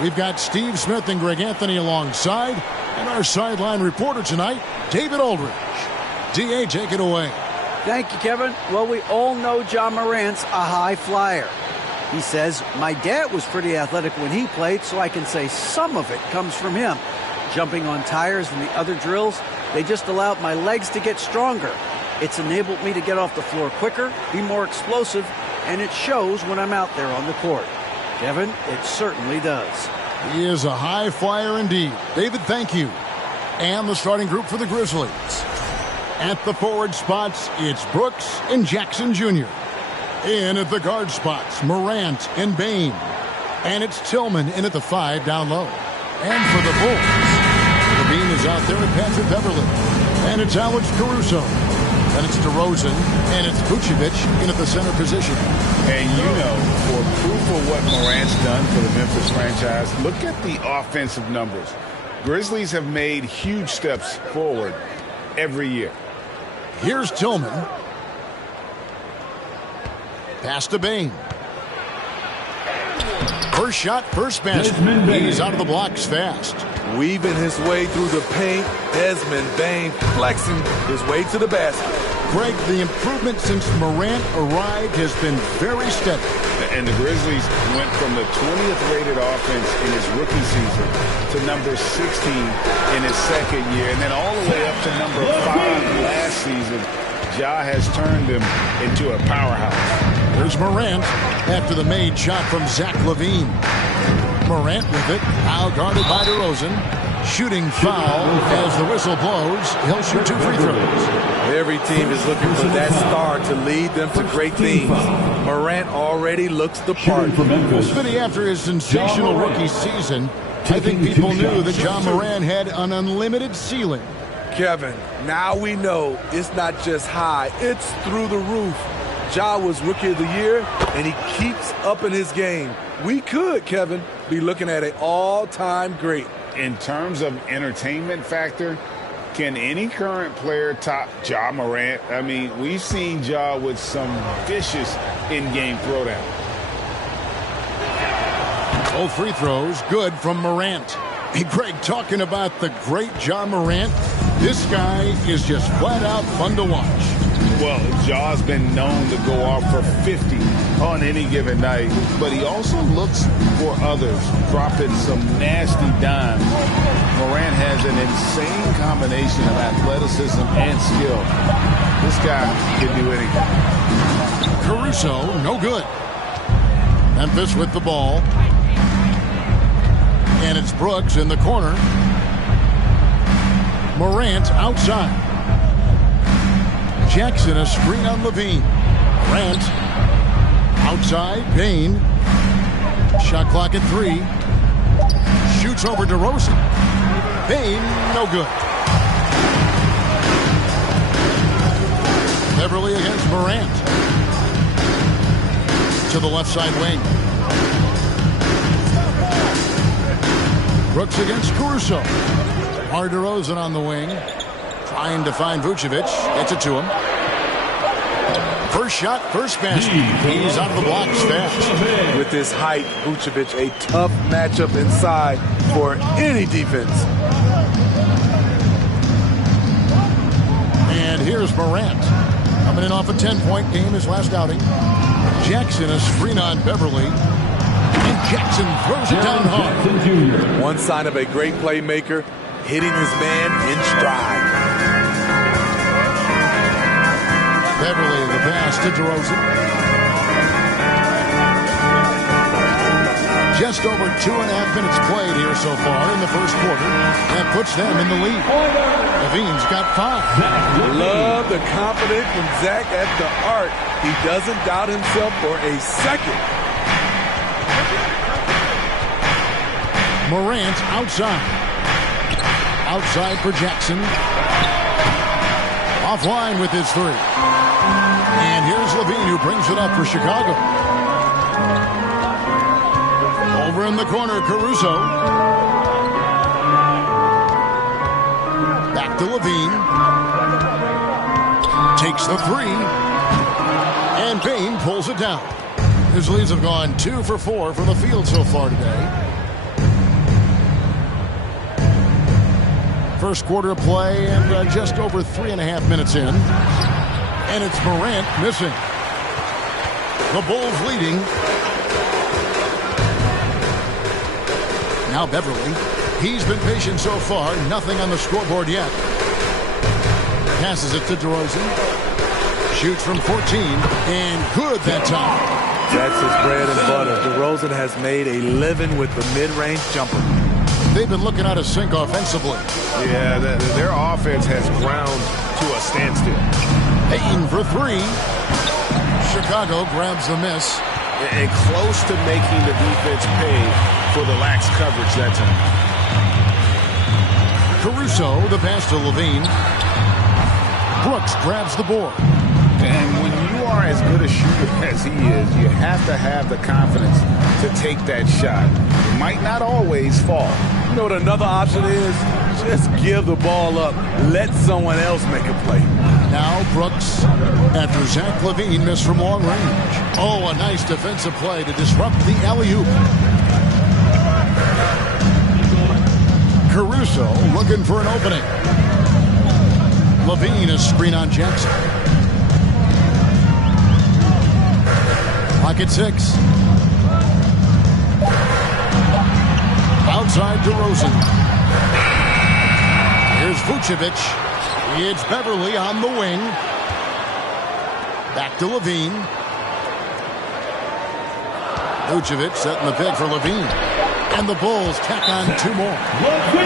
We've got Steve Smith and Greg Anthony alongside, and our sideline reporter tonight, David Aldridge. D.A., take it away. Thank you, Kevin. Well, we all know Ja Morant's a high flyer. He says, my dad was pretty athletic when he played, so I can say some of it comes from him. Jumping on tires and the other drills, they just allowed my legs to get stronger. It's enabled me to get off the floor quicker, be more explosive, and it shows when I'm out there on the court. Kevin, it certainly does. He is a high flyer indeed. David, thank you. And the starting group for the Grizzlies. At the forward spots, it's Brooks and Jackson Jr. In at the guard spots, Morant and Bain. And it's Tillman in at the 5 down low. And for the Bulls, Levine is out there at Patrick Beverly. And it's Alex Caruso. And it's DeRozan, and it's Vucevic in at the center position. And you know, for proof of what Morant's done for the Memphis franchise, look at the offensive numbers. Grizzlies have made huge steps forward every year. Here's Tillman. Pass to Bain. First shot, first basket. He's out of the blocks fast. Weaving his way through the paint, Desmond Bain flexing his way to the basket. Greg, the improvement since Morant arrived has been very steady. And the Grizzlies went from the 20th rated offense in his rookie season to number 16 in his second year, and then all the way up to number 5 last season. Ja has turned them into a powerhouse. There's Morant after the made shot from Zach LaVine. Morant with it, now guarded by DeRozan. Shooting foul as the whistle blows. He'll shoot 2 free throws. Every team is looking for that star to lead them to great things. Morant already looks the part. Smitty, after his sensational rookie season, I think people knew that Ja Morant had an unlimited ceiling. Kevin, now we know it's not just high, it's through the roof. Ja was Rookie of the Year, and he keeps upping his game. We could, Kevin, be looking at an all-time great. In terms of entertainment factor, can any current player top Ja Morant? I mean, we've seen Ja with some vicious in-game throwdown. Both free throws good from Morant. Hey, Greg, talking about the great Ja Morant, this guy is just flat-out fun to watch. Well, Ja's been known to go off for 50 on any given night, but he also looks for others, dropping some nasty dimes. Morant has an insane combination of athleticism and skill. This guy can do anything. Caruso, no good. Memphis with the ball. And it's Brooks in the corner. Morant outside. Jackson, a screen on LaVine. Morant outside. Bain. Shot clock at 3. Shoots over DeRozan. Bain, no good. Beverly against Morant. To the left side wing. Brooks against Caruso. DeRozan on the wing. Trying to find Vucevic. Gets it to him. First shot, first basket. He's out of the blocks fast. With his height, Vucevic, a tough matchup inside for any defense. And here's Morant. Coming in off a 10-point game his last outing. Jackson, a screen on Beverly. And Jackson throws it down hard. One sign of a great playmaker, hitting his man in stride. Beverly, the pass to DeRozan. Just over 2.5 minutes played here so far in the first quarter. That puts them in the lead. LaVine's got 5. Love the confidence from Zach at the arc. He doesn't doubt himself for a second. Morant outside. Outside for Jackson. Offline with his 3. And here's LaVine who brings it up for Chicago. Over in the corner, Caruso. Back to LaVine. Takes the 3. And Bain pulls it down. His leads have gone 2 for 4 from the field so far today. first quarter of play and just over 3.5 minutes in. And it's Morant missing. The Bulls leading. Now Beverly. He's been patient so far. Nothing on the scoreboard yet. Passes it to DeRozan. Shoots from 14. And good that time. That's his bread and butter. DeRozan has made a living with the mid-range jumper. They've been looking out of sync offensively. Yeah, their offense has ground to a standstill. Payton for three. Chicago grabs the miss. And close to making the defense pay for the lax coverage that time. Caruso, the pass to Levine. Brooks grabs the board. And when you are as good a shooter as he is, you have to have the confidence to take that shot. It might not always fall. You know what another option is? Just give the ball up. Let someone else make a play. Now Brooks, after Zach LaVine missed from long range. Oh, a nice defensive play to disrupt the alley-oop. Caruso looking for an opening. LaVine a screen on Jackson. Pocket 6. Outside DeRozan. Here's Vucevic. It's Beverly on the wing. Back to Levine. Vucevic setting the pick for Levine. And the Bulls tack on 2 more.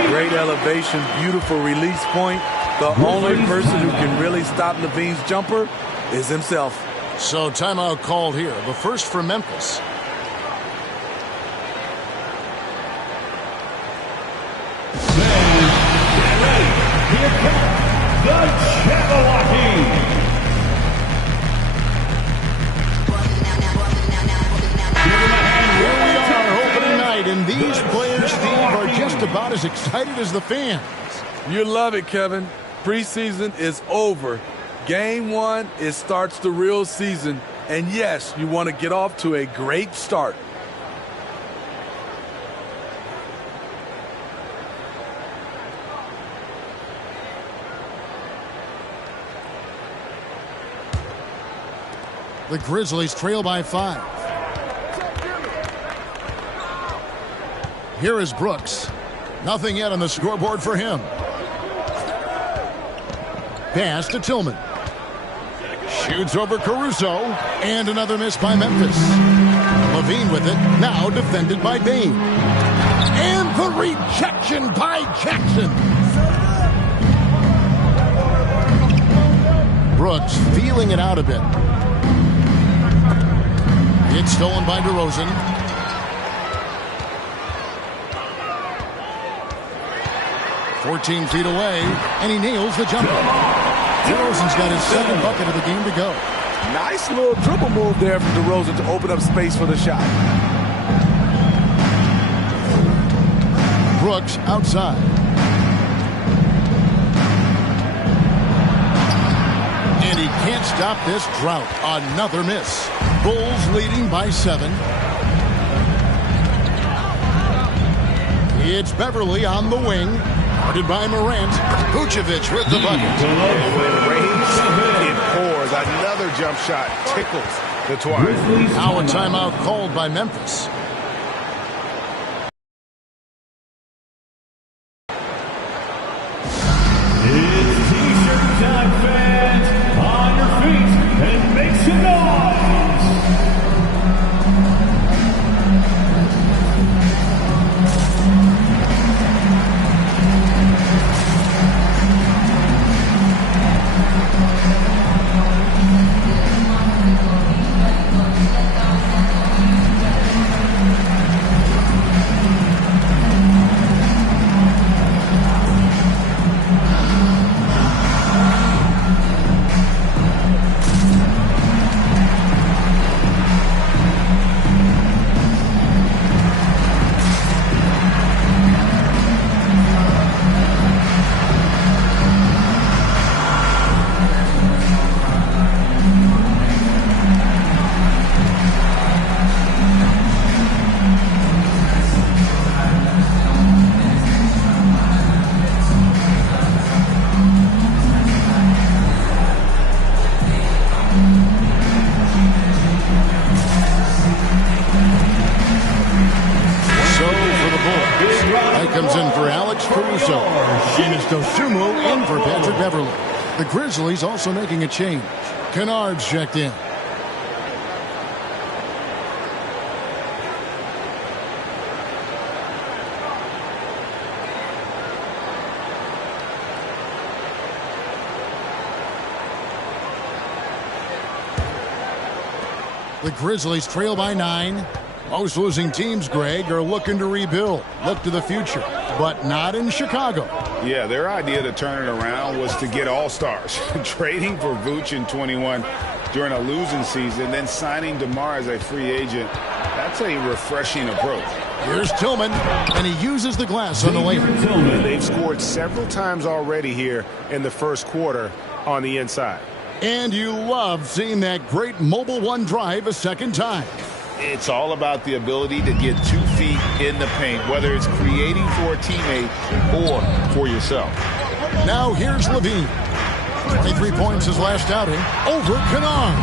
Great elevation, beautiful release point. The only person who can really stop Levine's jumper is himself. So timeout called here. The first for Memphis. Here comes the Jabberwocky. Here we are, opening night, and these players, Steve, are just about as excited as the fans. You love it, Kevin. Preseason is over. Game 1, it starts the real season. And yes, you want to get off to a great start. The Grizzlies trail by 5. Here is Brooks. Nothing yet on the scoreboard for him. Pass to Tillman. Shoots over Caruso. And another miss by Memphis. Levine with it. Now defended by Bain. And the rejection by Jackson. Brooks feeling it out a bit. It's stolen by DeRozan. "14 feet away, and he nails the jumper. DeRozan's got his 2nd bucket of the game to go. Nice little dribble move there from DeRozan to open up space for the shot. Brooks outside. And he can't stop this drought. Another miss. Bulls leading by 7. It's Beverly on the wing. Guarded by Morant. Vucevic with the bucket. And when rains, it pours. Another jump shot tickles the twine. Now a timeout called by Memphis. It's T-shirt time, fans. On your feet and make some noise. comes in for Alex Caruso. And it's Dosumu in for Patrick Beverly. The Grizzlies also making a change. Kennard's checked in. The Grizzlies trail by 9. Most losing teams, Greg, are looking to rebuild, look to the future, but not in Chicago. Yeah, their idea to turn it around was to get all-stars. Trading for Vooch in 21 during a losing season, then signing DeMar as a free agent. That's a refreshing approach. Here's Tillman, and he uses the glass on the layup. They've scored several times already here in the first quarter on the inside. And you love seeing that great mobile one drive a second time. It's all about the ability to get 2 feet in the paint, whether it's creating for a teammate or for yourself. Now here's Levine. 23 points his last outing over Kennard.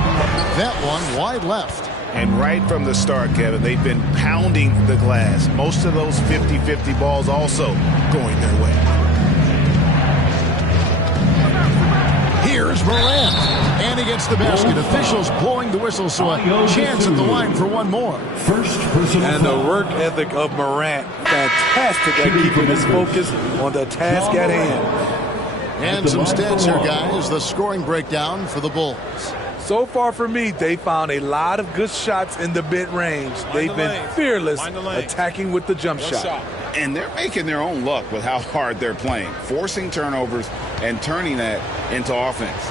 That one wide left. And right from the start, Kevin, they've been pounding the glass. Most of those 50-50 balls also going their way. Here's Morant, and he gets the basket. Officials blowing the whistle, so a chance at the line for one more. And the work ethic of Morant, fantastic at keeping his focus on the task at hand. And some stats here, guys. The scoring breakdown for the Bulls. So far for me, they found a lot of good shots in the mid-range. They've been fearless attacking with the jump shot. And they're making their own luck with how hard they're playing, forcing turnovers and turning that into offense.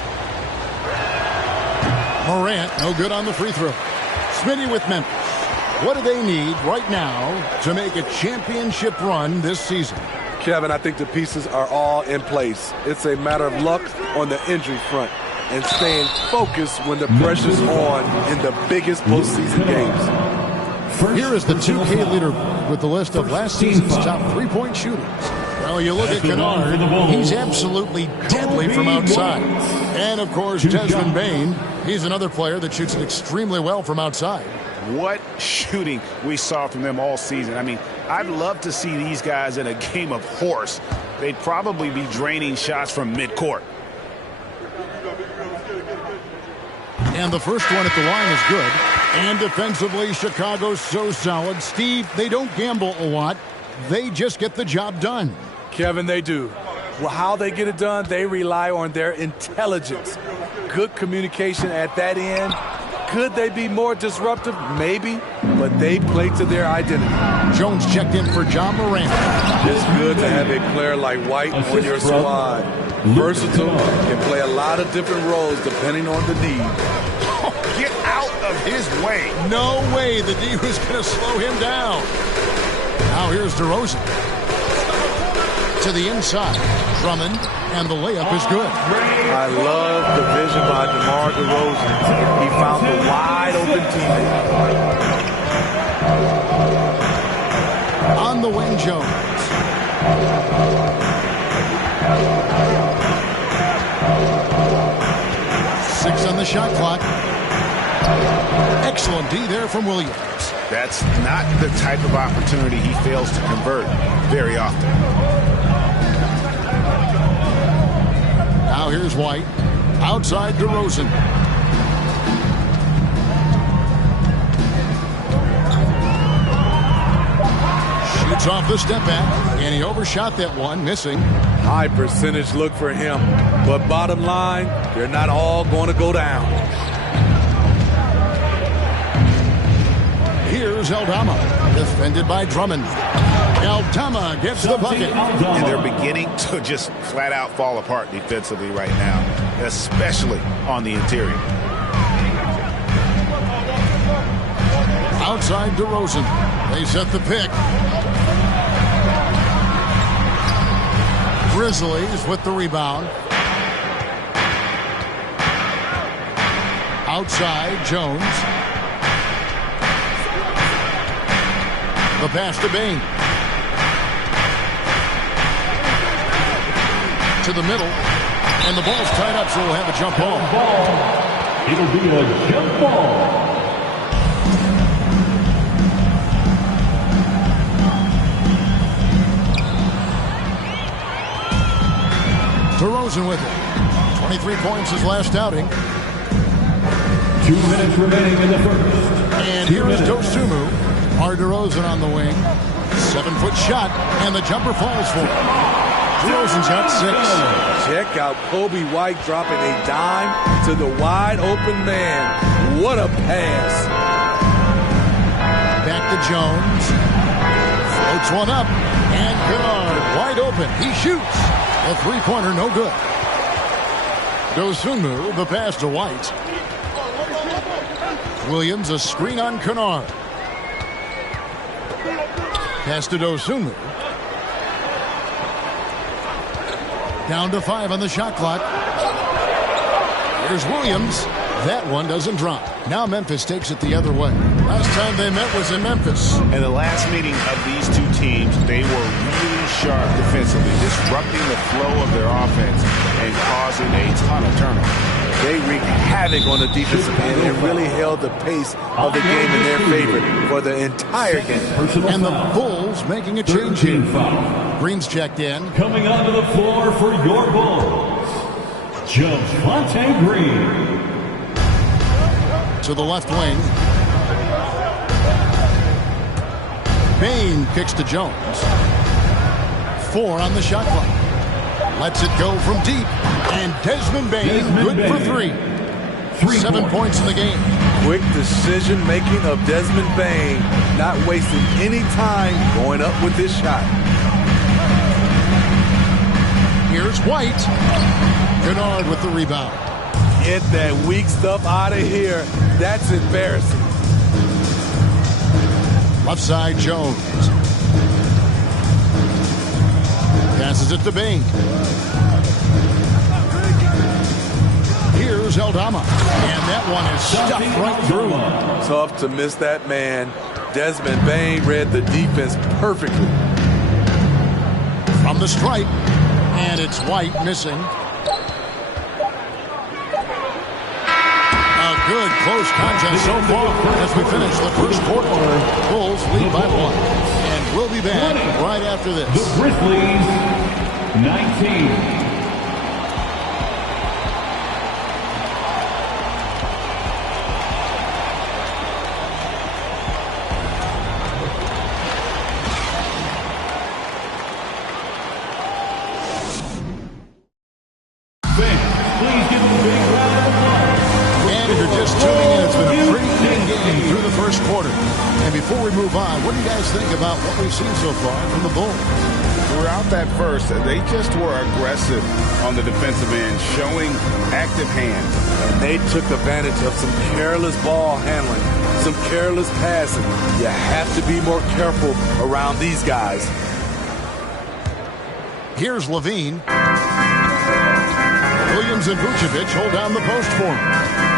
Morant, no good on the free throw. Smitty with Memphis. What do they need right now to make a championship run this season? Kevin, I think the pieces are all in place. It's a matter of luck on the injury front and staying focused when the pressure's on in the biggest postseason games. Here is the 2K leader with the list of last season's top three-point shooters. Well, you look at Kennard, he's absolutely deadly from outside. And, of course, Desmond Bane, he's another player that shoots it extremely well from outside. What shooting we saw from them all season. I mean, I'd love to see these guys in a game of horse. They'd probably be draining shots from midcourt. And the first one at the line is good. And defensively, Chicago's so solid. Steve, they don't gamble a lot. They just get the job done. Kevin, they do. Well, how they get it done, they rely on their intelligence. Good communication at that end. Could they be more disruptive? Maybe. But they play to their identity. Jones checked in for John Morant. It's good to have a player like White on your squad. Versatile, can play a lot of different roles depending on the need. Get out of his way. No way the D was going to slow him down. Now here's DeRozan. To the inside. Drummond, and the layup is good. I love the vision by DeMar DeRozan. He found the wide open teammate. On the wing, Jones. Six on the shot clock. Excellent D there from Williams. That's not the type of opportunity he fails to convert very often. Now here's White. Outside DeRozan. Shoots off the step back, and he overshot that one, missing. High percentage look for him. But bottom line, they're not all going to go down. Here's Aldama, defended by Drummond. Aldama gets the bucket. And they're beginning to just flat out fall apart defensively right now, especially on the interior. Outside DeRozan. They set the pick. Grizzlies with the rebound. Outside, Jones. The pass to Bane. To the middle. And the ball's tied up, so we'll have a jump ball. It'll be a jump ball. DeRozan with it. 23 points his last outing. 2 minutes remaining in the first. And here is Dosunmu. DeRozan on the wing. 7-foot shot, and the jumper falls for him. DeRozan's got 6. Check out Kobe White dropping a dime to the wide open man. What a pass. Back to Jones. Floats one up. And Kennard wide open. He shoots. A three-pointer, no good. Dosunmu, the pass to White. Williams, a screen on Kennard. Pass to Dosunmu. Down to 5 on the shot clock. Here's Williams. That one doesn't drop. Now Memphis takes it the other way. Last time they met was in Memphis. In the last meeting of these two teams, they were really sharp defensively, disrupting the flow of their offense and causing a ton of turnovers. They wreaked havoc on the defensive end and really held the pace of the game in their favor for the entire game. And the Bulls making a change here. Green's checked in. Coming onto the floor for your Bulls, Javonte Green. To the left wing. Bain kicks to Jones. 4 on the shot clock. Lets it go from deep. And Desmond Bain, good for 3. 7 points in the game. Quick decision-making of Desmond Bain, not wasting any time going up with this shot. Here's White. Kennard with the rebound. Get that weak stuff out of here. That's embarrassing. Left side, Jones. Passes it to Bain. Here's Aldama. And that one is stuffed right through. Tough to miss that man. Desmond Bain read the defense perfectly. From the stripe. And it's White missing. A good close contest so far as we finish the first quarter. Bulls lead by 1. And we'll be back right after this. The Grizzlies, 19. Before we move on, what do you guys think about what we've seen so far from the Bulls? Throughout that first, they just were aggressive on the defensive end, showing active hands. And they took advantage of some careless ball handling, some careless passing. You have to be more careful around these guys. Here's Levine. Williams and Vucevic hold down the post for him.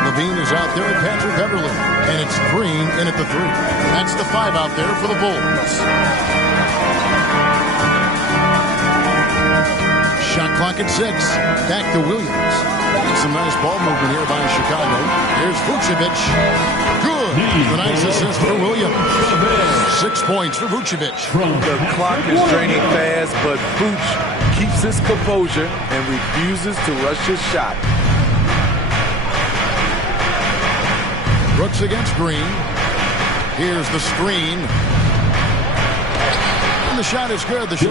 Levine is out there at Patrick Beverly. And it's Green in at the 3. That's the 5 out there for the Bulls. Shot clock at 6. Back to Williams. Some nice ball movement here by Chicago. Here's Vucevic. Good. The nice assist for Williams. 6 points for Vucevic. The clock is draining fast, but Vooch keeps his composure and refuses to rush his shot. Brooks against Green. Here's the screen. And the shot is good. The shot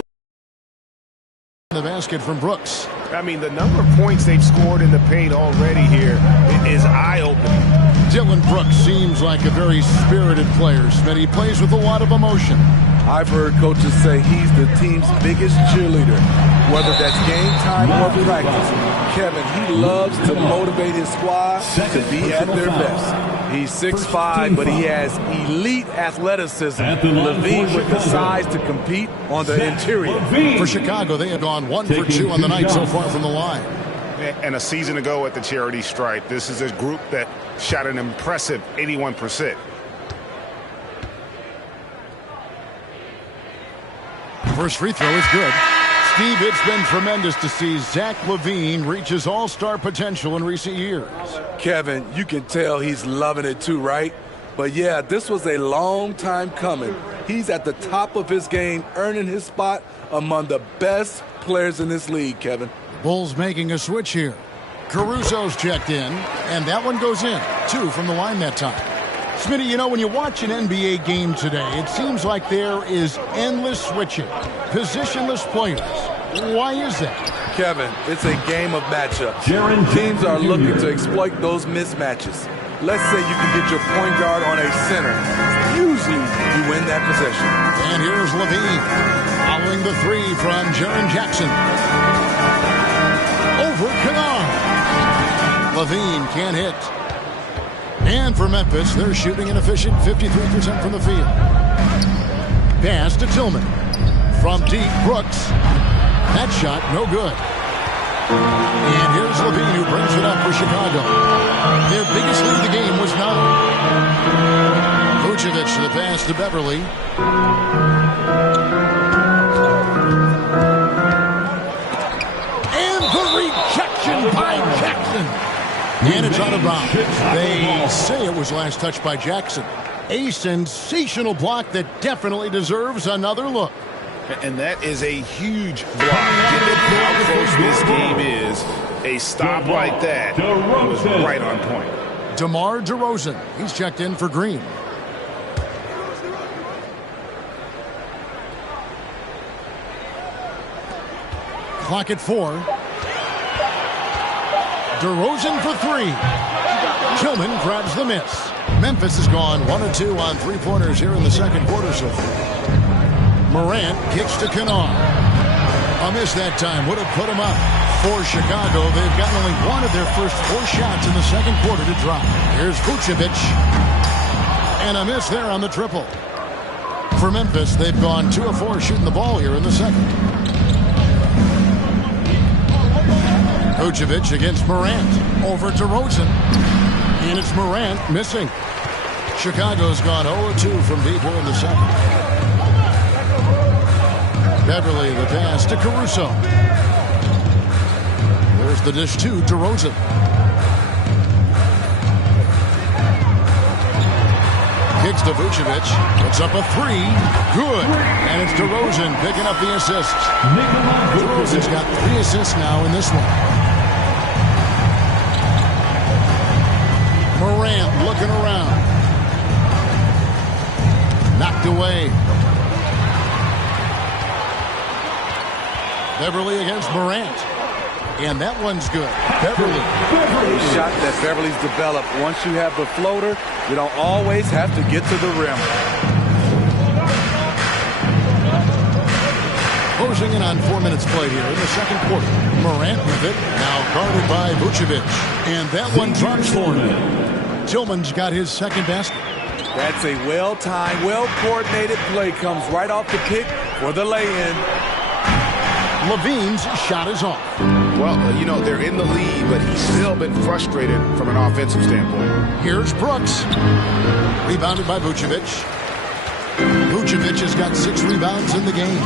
in the basket from Brooks. I mean, the number of points they've scored in the paint already here is eye-opening. Dylan Brooks seems like a very spirited player, Smitty. He plays with a lot of emotion. I've heard coaches say he's the team's biggest cheerleader, whether that's game time or practice. Kevin, he loves to motivate his squad to be at their best. He's 6'5", but he has elite athleticism. Levine with the size to compete on the interior. For Chicago, they have gone 1 for 2 on the night so far from the line. And a season ago at the charity stripe, this is a group that shot an impressive 81%. First free throw is good. Steve, it's been tremendous to see Zach LaVine reach his all-star potential in recent years. Kevin, you can tell he's loving it too, right? But yeah, this was a long time coming. He's at the top of his game, earning his spot among the best players in this league, Kevin. Bulls making a switch here. Caruso's checked in, and that one goes in. 2 from the line that time. Smitty, you know, when you watch an NBA game today, it seems like there is endless switching, positionless players. Why is that? Kevin, it's a game of matchups. Teams are looking to exploit those mismatches. Let's say you can get your point guard on a center. Usually, you win that possession. And here's Levine, following the 3 from Jaren Jackson. Over Kennard. Levine can't hit. And for Memphis, they're shooting an efficient 53% from the field. Pass to Tillman. From deep, Brooks. That shot, no good. And here's Levine, who brings it up for Chicago. Their biggest lead of the game was 9. Vucevic to the pass to Beverly. And the rejection by Jackson. And it's out of bounds. They say it was last touched by Jackson. A sensational block that definitely deserves another look. And that is a huge block. Given how close this game is, a stop like that was right on point. DeMar DeRozan. He's checked in for Green. Clock at 4. DeRozan for 3. Tillman grabs the miss. Memphis has gone 1 of 2 on 3-pointers here in the second quarter so far. Morant kicks to Kennard. A miss that time would have put him up. For Chicago, they've gotten only 1 of their first 4 shots in the second quarter to drop. Here's Vucevic. And a miss there on the triple. For Memphis, they've gone 2 of 4 shooting the ball here in the second. Vucevic against Morant. Over to Rosen. And it's Morant missing. Chicago's gone 0-2 from deep here in the second. Beverly, the pass to Caruso. There's the dish to DeRozan. Kicks to Vucevic. Puts up a 3. Good. And it's DeRozan picking up the assist. DeRozan's got 3 assists now in this one. Morant looking around. Knocked away. Beverly against Morant. And that one's good. Beverly. A shot that Beverly's developed. Once you have the floater, you don't always have to get to the rim. Closing in on 4 minutes played here in the second quarter. Morant with it. Now guarded by Vucevic. And that one drops for him. Tillman's got his second basket. That's a well-timed, well-coordinated play. Comes right off the pick for the lay-in. Levine's shot is off. Well, you know, they're in the lead, but he's still been frustrated from an offensive standpoint. Here's Brooks. Rebounded by Vucevic. Vucevic has got 6 rebounds in the game.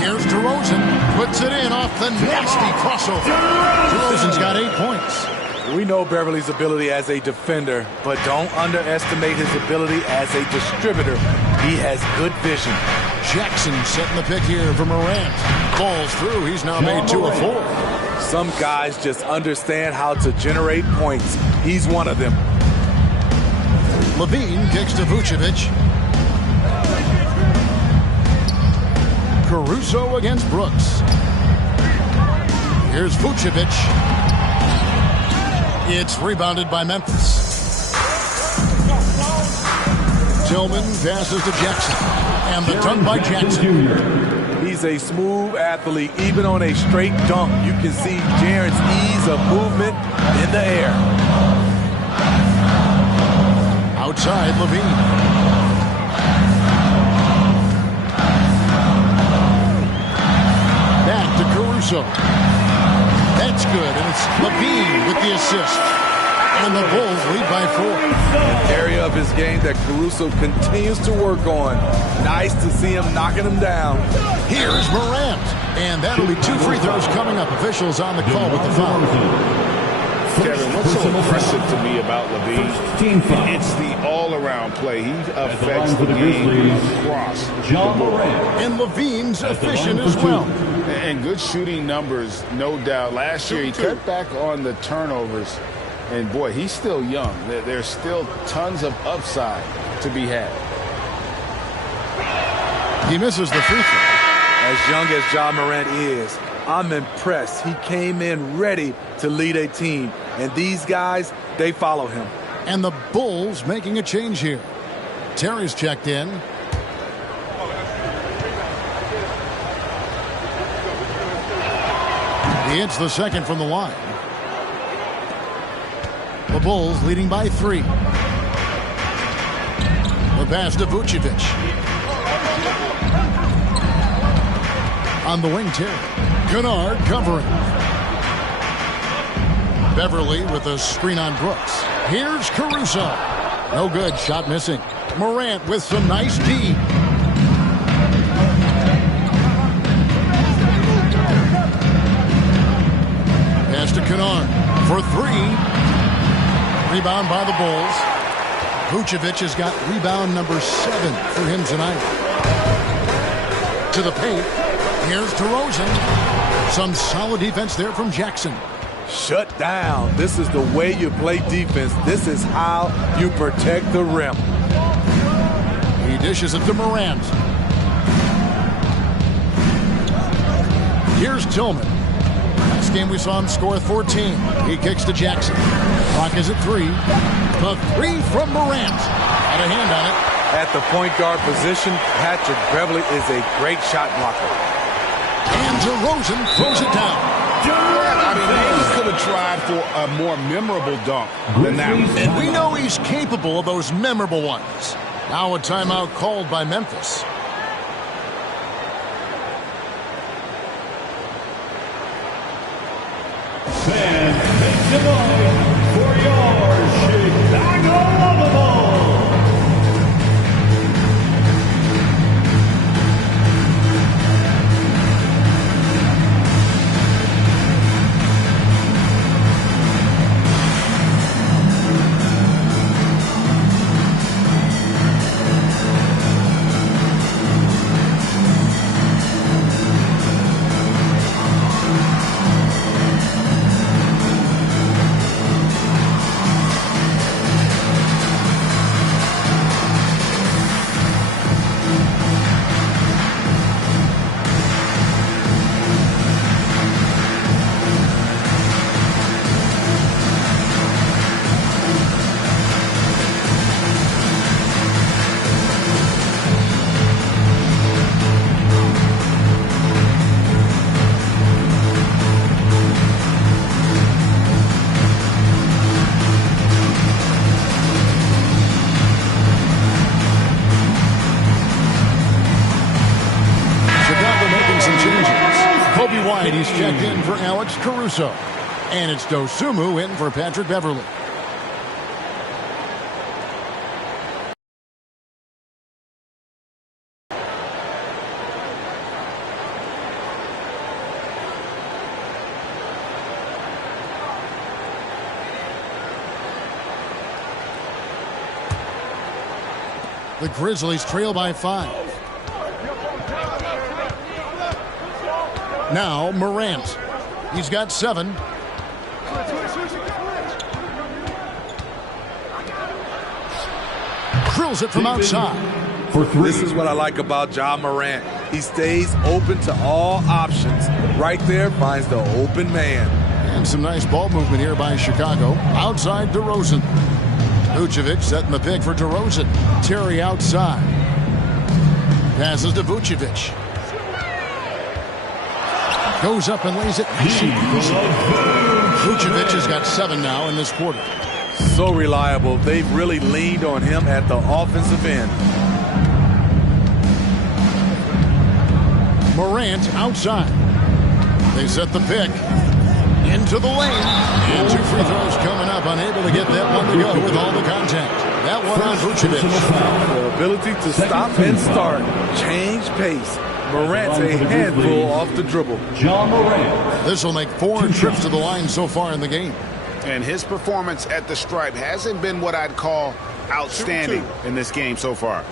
Here's DeRozan. Puts it in off the nasty crossover. DeRozan's got 8 points. We know Beverly's ability as a defender, but don't underestimate his ability as a distributor. He has good vision. Jackson setting the pick here for Morant. Falls through. He's now made 2 of 4. Some guys just understand how to generate points. He's one of them. Levine kicks to Vucevic. Caruso against Brooks. Here's Vucevic. It's rebounded by Memphis. Tillman passes to Jackson. And the dunk by Jackson. He's a smooth athlete. Even on a straight dunk, you can see Jaren's ease of movement in the air. Outside, Levine. Back to Caruso. That's good, and it's Levine with the assist. And the Bulls lead by 4. An area of his game that Caruso continues to work on. Nice to see him knocking him down. Here's Morant. And that'll be 2 free throws coming up. Officials on the call with the foul. Kevin, what's so impressive to me about Team LaVine, foul. it's the all-around play. He affects for the the game Grizzlies, across John the board. Morant. And Levine's At the efficient line as for two. well. And good shooting numbers, no doubt. Last year, he cut back on the turnovers. And, boy, he's still young. There's still tons of upside to be had. He misses the free throw. As young as John Morant is, I'm impressed. He came in ready to lead a team. And these guys, they follow him. And the Bulls making a change here. Terry's checked in. He hits the second from the line. The Bulls leading by 3. The pass to Vucevic. On the wing, Terry. Kennard covering. Beverly with a screen on Brooks. Here's Caruso. No good. Shot missing. Morant with some nice D. Pass to Kennard for 3. Rebound by the Bulls. Vucevic has got rebound number 7 for him tonight. To the paint. Here's DeRozan. Some solid defense there from Jackson. Shut down. This is the way you play defense. This is how you protect the rim. He dishes it to Morant. Here's Tillman. Last game we saw him score 14. He kicks to Jackson. Clock is at 3. The 3 from Morant. Had a hand on it. At the point guard position, Patrick Beverly is a great shot blocker. And DeRozan throws it down. I mean, he could have tried for a more memorable dunk than that one. And we know he's capable of those memorable ones. Now a timeout called by Memphis. Fans, make some noise for your Chicago Bulls. He's checked in for Alex Caruso. And it's Dosunmu in for Patrick Beverly. The Grizzlies trail by 5. Now Morant. He's got 7. Drills it from outside. For 3. This is what I like about John Morant. He stays open to all options. Right there finds the open man. And some nice ball movement here by Chicago. Outside DeRozan. Vucevic setting the pick for DeRozan. Terry outside. Passes to Vucevic. Goes up and lays it. Vucevic has got 7 now in this quarter. So reliable. They've really leaned on him at the offensive end. Morant outside. They set the pick. Into the lane. And 2 free throws coming up. Unable to get that one to go with all the contact. That one on Vucevic. The ability to stop and start. Change pace. Morant's a handful off the dribble. John Morant. This will make 4 trips to the line so far in the game. And his performance at the stripe hasn't been what I'd call outstanding in this game so far.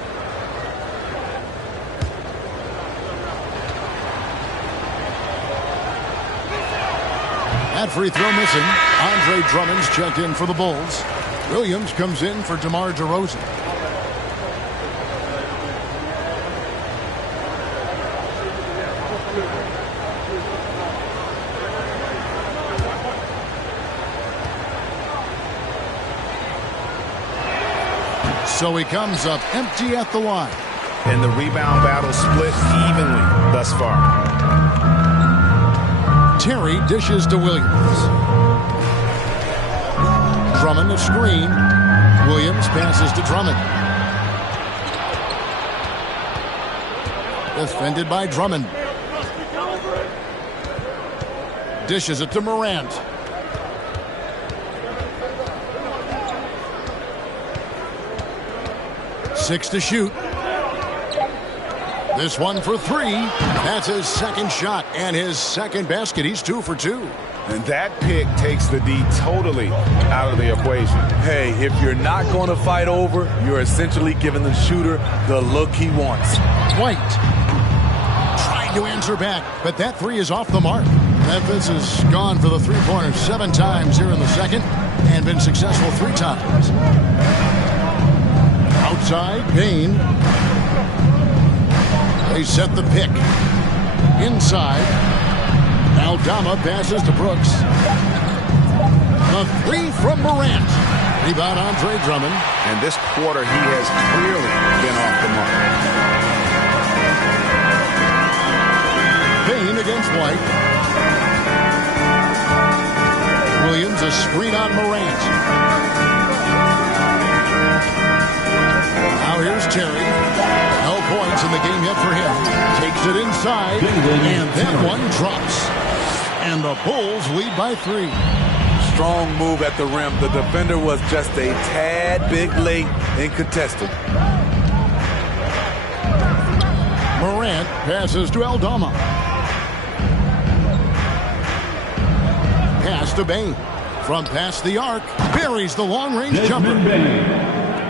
That free throw missing. Andre Drummond's checked in for the Bulls. Williams comes in for DeMar DeRozan. So he comes up empty at the line. And the rebound battle split evenly thus far. Terry dishes to Williams. Drummond the screen. Williams passes to Drummond. Defended by Drummond. Dishes it to Morant. Six to shoot. This one for three. That's his second shot and his second basket. He's 2 for 2. And that pick takes the D totally out of the equation. Hey, if you're not going to fight over, you're essentially giving the shooter the look he wants. White trying to answer back, but that three is off the mark. Memphis has gone for the three-pointer 7 times here in the second and been successful 3 times. Outside, Payne. They set the pick. Inside. Aldama passes to Brooks. The three from Morant. Rebound Andre Drummond. And this quarter, he has clearly been off the mark. Payne against White. Williams a screen on Morant. Now here's Terry. No points in the game yet for him. Takes it inside. And that one drops. And the Bulls lead by 3. Strong move at the rim. The defender was just a tad bit late in contesting. Morant passes to Aldama. Pass to Bain. From past the arc. Buries the long-range jumper.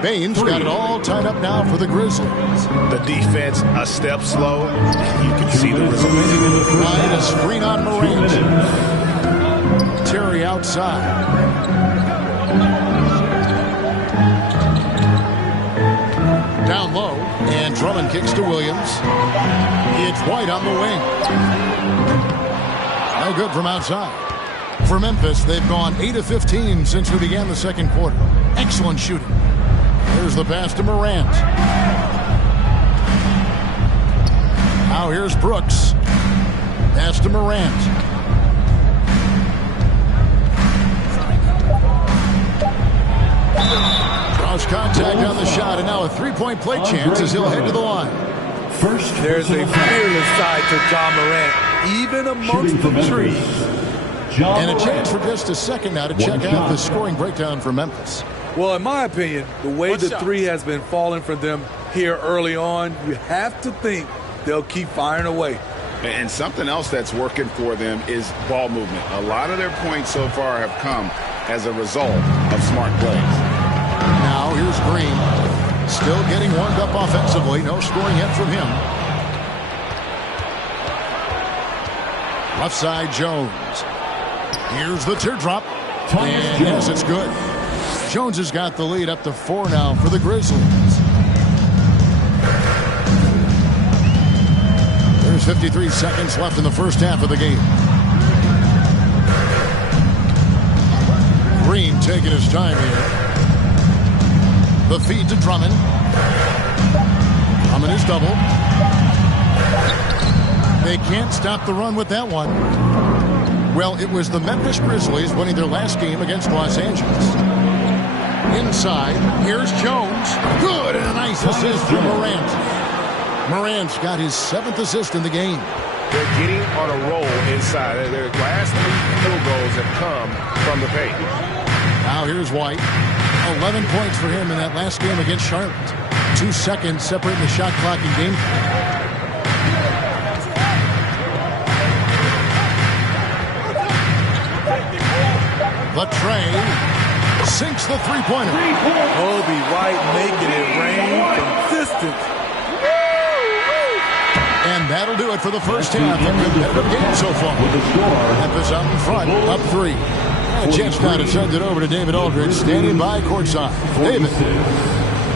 Bain's got it all tied up now for the Grizzlies. The defense a step slow. You can see the result. Right, a screen on Morant. Terry outside. Down low, and Drummond kicks to Williams. It's White on the wing. No good from outside. For Memphis, they've gone 8 of 15 since we began the second quarter. Excellent shooting. Here's the pass to Morant. Now here's Brooks. Pass to Morant. Cross contact on the shot, and now a three-point play chance as he'll head to the line. First, there's a fearless side to Ja Morant, even amongst the trees. And a chance for just a second now to check out the scoring breakdown for Memphis. Well, in my opinion, the way the three has been falling for them here early on, you have to think they'll keep firing away. And something else that's working for them is ball movement. A lot of their points so far have come as a result of smart plays. Now here's Green. Still getting warmed up offensively. No scoring yet from him. Left side, Jones. Here's the teardrop. And yes, it's good. Jones has got the lead up to 4 now for the Grizzlies. There's 53 seconds left in the first half of the game. Green taking his time here. The feed to Drummond. Drummond is double. They can't stop the run with that one. Well, it was the Memphis Grizzlies winning their last game against Los Angeles. Inside, here's Jones. Good, and a nice assist from Morant. Morant's got his 7th assist in the game. They're getting on a roll inside. Their last 3 field goals have come from the paint. Now here's White. 11 points for him in that last game against Charlotte. 2 seconds separating the shot clock and game clock. Trey sinks the three-pointer. Kobe White making it rain consistent. And that'll do it for the first half. A competitive game so far. Memphis out in front, up 3. A chance now to send it over to David Aldridge, standing by courtside. David.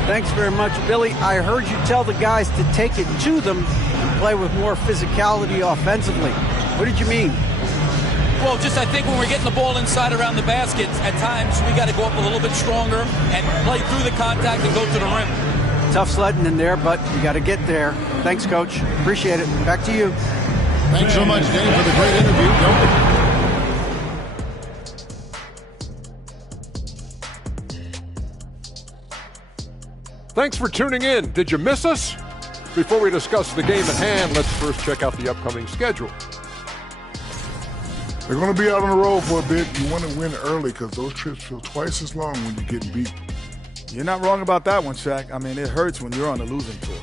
Thanks very much, Billy. I heard you tell the guys to take it to them and play with more physicality offensively. What did you mean? Well, just I think when we're getting the ball inside around the basket, at times we got to go up a little bit stronger and play through the contact and go to the rim. Tough sledding in there, but you got to get there. Thanks, Coach. Appreciate it. Back to you. Thanks so much, Dave, for the great interview. Thanks for tuning in. Did you miss us? Before we discuss the game at hand, let's first check out the upcoming schedule. They're going to be out on the road for a bit. You want to win early because those trips feel twice as long when you're getting beat. You're not wrong about that one, Shaq. I mean, it hurts when you're on a losing tour.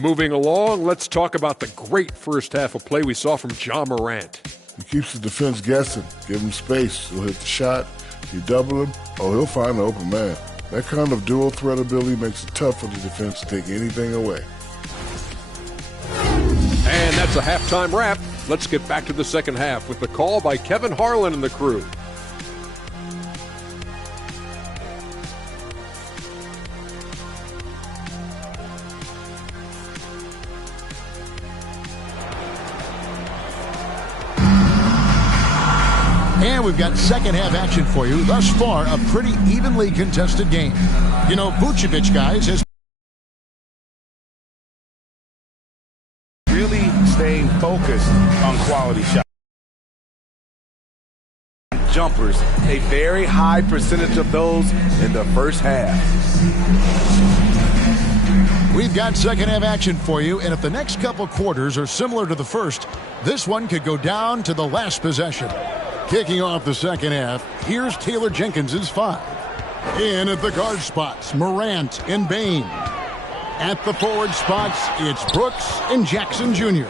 Moving along, let's talk about the great first half of play we saw from Ja Morant. He keeps the defense guessing. Give him space. He'll hit the shot. You double him, he'll find an open man. That kind of dual threat ability makes it tough for the defense to take anything away. And that's a halftime wrap. Let's get back to the second half with the call by Kevin Harlan and the crew. And we've got second half action for you. Thus far, a pretty evenly contested game. You know, Vucevic, guys, has Really staying focused on quality shots. Jumpers, a very high percentage of those in the first half. We've got second half action for you, and if the next couple quarters are similar to the first, this one could go down to the last possession. Kicking off the second half, here's Taylor Jenkins' 5. In at the guard spots, Morant and Bain. At the forward spots, it's Brooks and Jackson Jr.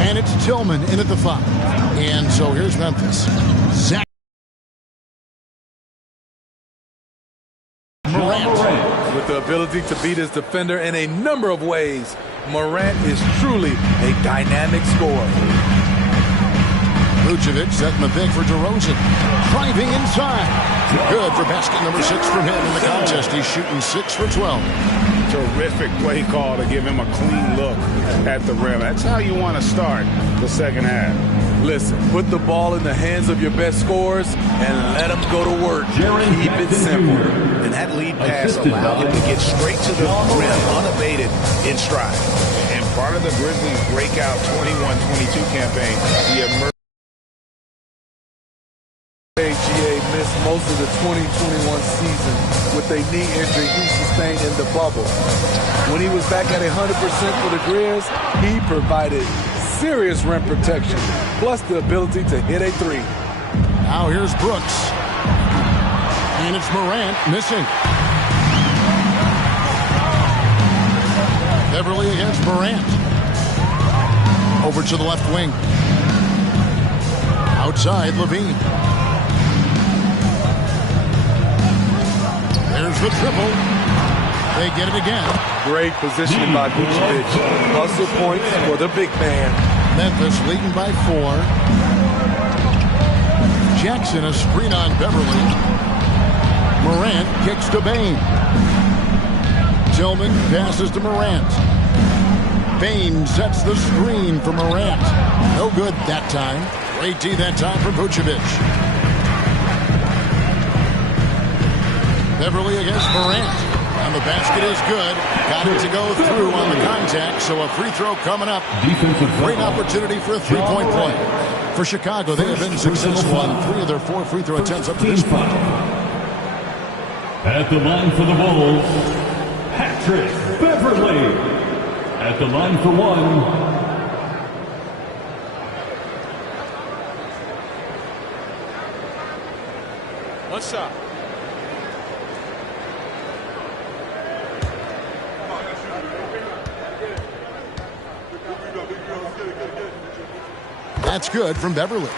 And it's Tillman in at the 5. And so here's Memphis. Zach Morant. With the ability to beat his defender in a number of ways, Morant is truly a dynamic scorer. Vucevic setting the pick for DeRozan. Driving inside. Good for basket number 6 from him in the contest. He's shooting 6 for 12. Terrific play call to give him a clean look at the rim. That's how you want to start the second half. Listen, put the ball in the hands of your best scorers and let them go to work. Keep it simple. And that lead pass allowed him to get straight to the rim unabated in stride. And part of the Grizzlies' breakout 21-22 campaign, he emerged. GA missed most of the 2021 season with a knee injury he sustained in the bubble. When he was back at 100% for the Grizz, he provided serious rim protection, plus the ability to hit a 3. Now here's Brooks. And it's Morant missing. Beverly against Morant. Over to the left wing. Outside, Levine. There's the triple. They get it again. Great positioning by Vucevic. Hustle points for the big man. Memphis leading by 4. Jackson a screen on Beverly. Morant kicks to Bain. Tillman passes to Morant. Bain sets the screen for Morant. No good that time. Great D that time for Vucevic. Beverly against Morant. And the basket is good. Got it to go through on the contact, so a free throw coming up. Great opportunity for a three-point play. For Chicago, they have been successful on 3 of their 4 free throw attempts up to this point. At the line for the Bulls, Patrick Beverly. At the line for 1. What's up? That's good from Beverly.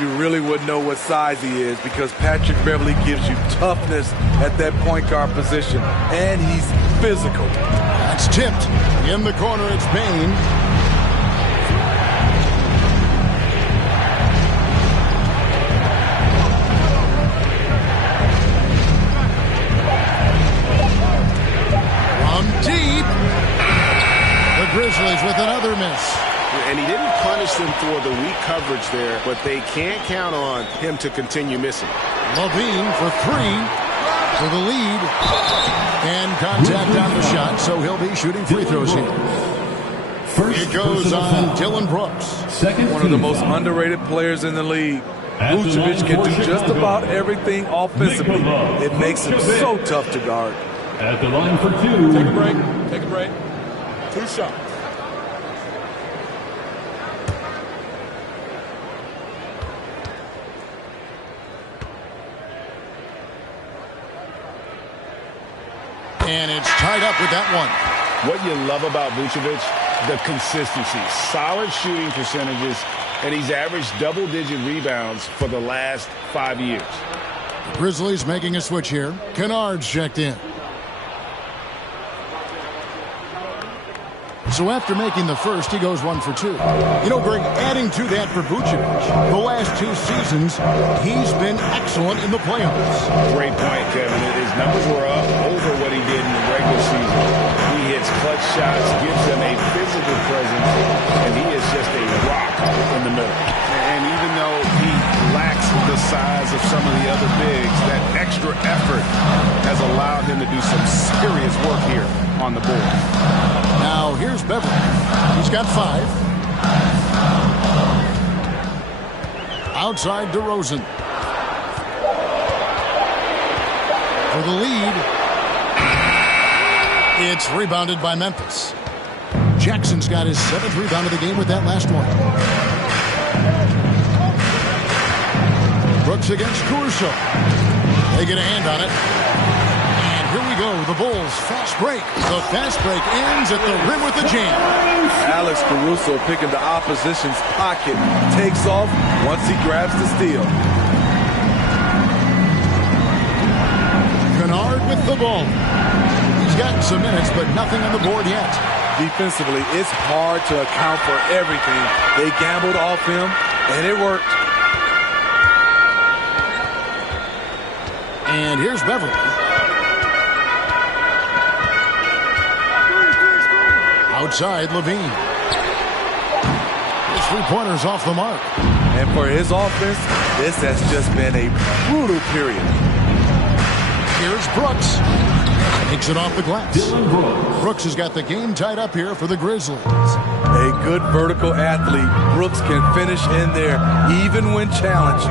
You really wouldn't know what size he is because Patrick Beverley gives you toughness at that point guard position, and he's physical. That's tipped. In the corner, it's Payne. From deep. The Grizzlies with another miss. And he didn't punish them for the weak coverage there, but they can't count on him to continue missing. Levine for three for the lead. And contact on the shot, so he'll be shooting free throws here. It goes on Dylan Brooks. One of the most underrated players in the league. Vucevic can do just about everything offensively. It makes him so tough to guard. At the line for two. Take a break. Take a break. 2 shots. And it's tied up with that one. What you love about Vucevic, the consistency, solid shooting percentages, and he's averaged double-digit rebounds for the last 5 years. The Grizzlies making a switch here. Kennard's checked in. So after making the first, he goes 1 for 2. You know, Greg, adding to that for Vucevic, the last 2 seasons, he's been excellent in the playoffs. Great point, Kevin. His numbers were up over what he did in the regular season. He hits clutch shots, gives them a physical presence, and he is just a rock in the middle. And even though he lacks the size of some of the other bigs, that extra effort has allowed him to do some serious work here on the board. Now here's Beverley. He's got 5. Outside DeRozan. For the lead. It's rebounded by Memphis. Jackson's got his 7th rebound of the game with that last one. Brooks against Caruso. They get a hand on it. Here we go, the Bulls fast break. The fast break ends at the rim with the jam. Alex Caruso picking the opposition's pocket, takes off once he grabs the steal. Kennard with the ball. He's gotten some minutes, but nothing on the board yet. Defensively, it's hard to account for everything. They gambled off him, and it worked. And here's Beverley. Outside, Levine. His 3-pointer's off the mark. And for his offense, this has just been a brutal period. Here's Brooks. Takes it off the glass. Brooks has got the game tied up here for the Grizzlies. A good vertical athlete. Brooks can finish in there even when challenged.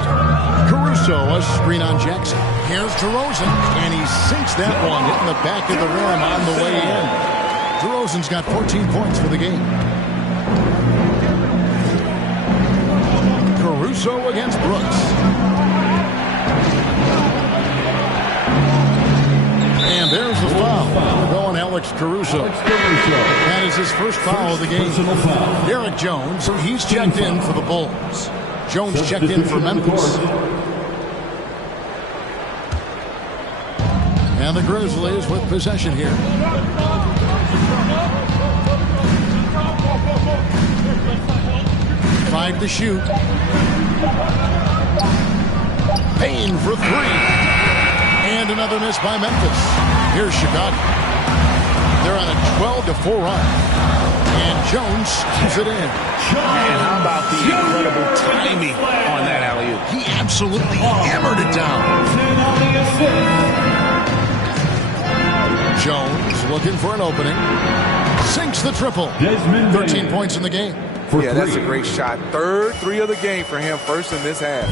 Caruso, a screen on Jackson. Here's DeRozan, and he sinks that one, hitting the back of the rim on the way in. DeRozan's got 14 points for the game. Caruso against Brooks. And there's the foul. Going Alex Caruso. That is his first foul of the game. Derek Jones, he's checked in for the Bulls. Jones checked in for Memphis. And the Grizzlies with possession here. 5 to shoot. Payne for 3. And another miss by Memphis. Here's Chicago. They're on a 12-4 run. And Jones keeps it in. And how about the incredible timing on that alley-oop? He absolutely hammered it down. Jones looking for an opening. Sinks the triple. 13 points in the game. Yeah, that's a great shot. 3rd 3 of the game for him, first in this half.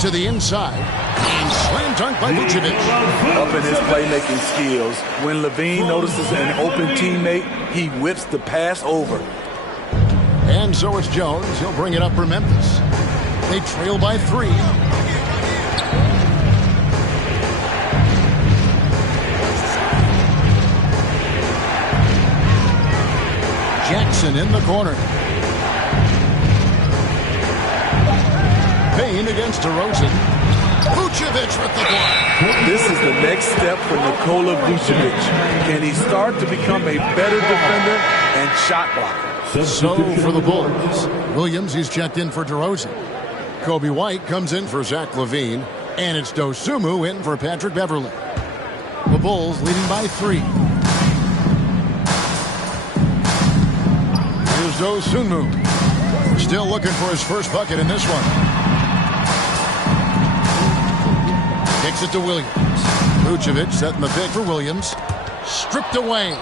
To the inside. And slam dunk by Vucevic. Up in his playmaking skills. When Levine notices an open teammate, he whips the pass over. And so it's Jones. He'll bring it up for Memphis. They trail by 3. Jackson in the corner. Payne against DeRozan. Vucevic with the block. This is the next step for Nikola Vucevic. Can he start to become a better defender and shot blocker? So for the Bulls, Williams, he's checked in for DeRozan. Kobe White comes in for Zach LaVine. And it's Dosunmu in for Patrick Beverley. The Bulls leading by 3. Here's Dosunmu. Still looking for his first bucket in this one. Kicks it to Williams. Vucevic setting the pick for Williams. Stripped away.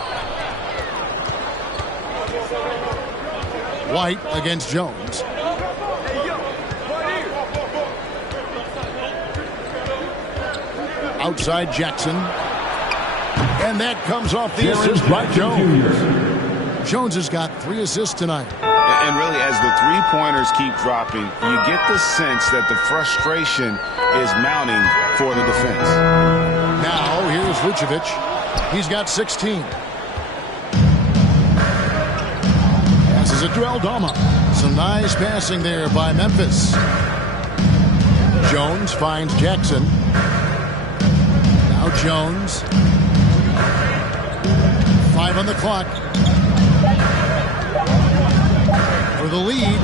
White against Jones. Outside Jackson. And that comes off the assist by Jones. Jones has got 3 assists tonight. And really, as the three-pointers keep dropping, you get the sense that the frustration is mounting for the defense. Now, here's Vucevic. He's got 16. Passes it to Aldama. Some nice passing there by Memphis. Jones finds Jackson. Now Jones. 5 on the clock. For the lead.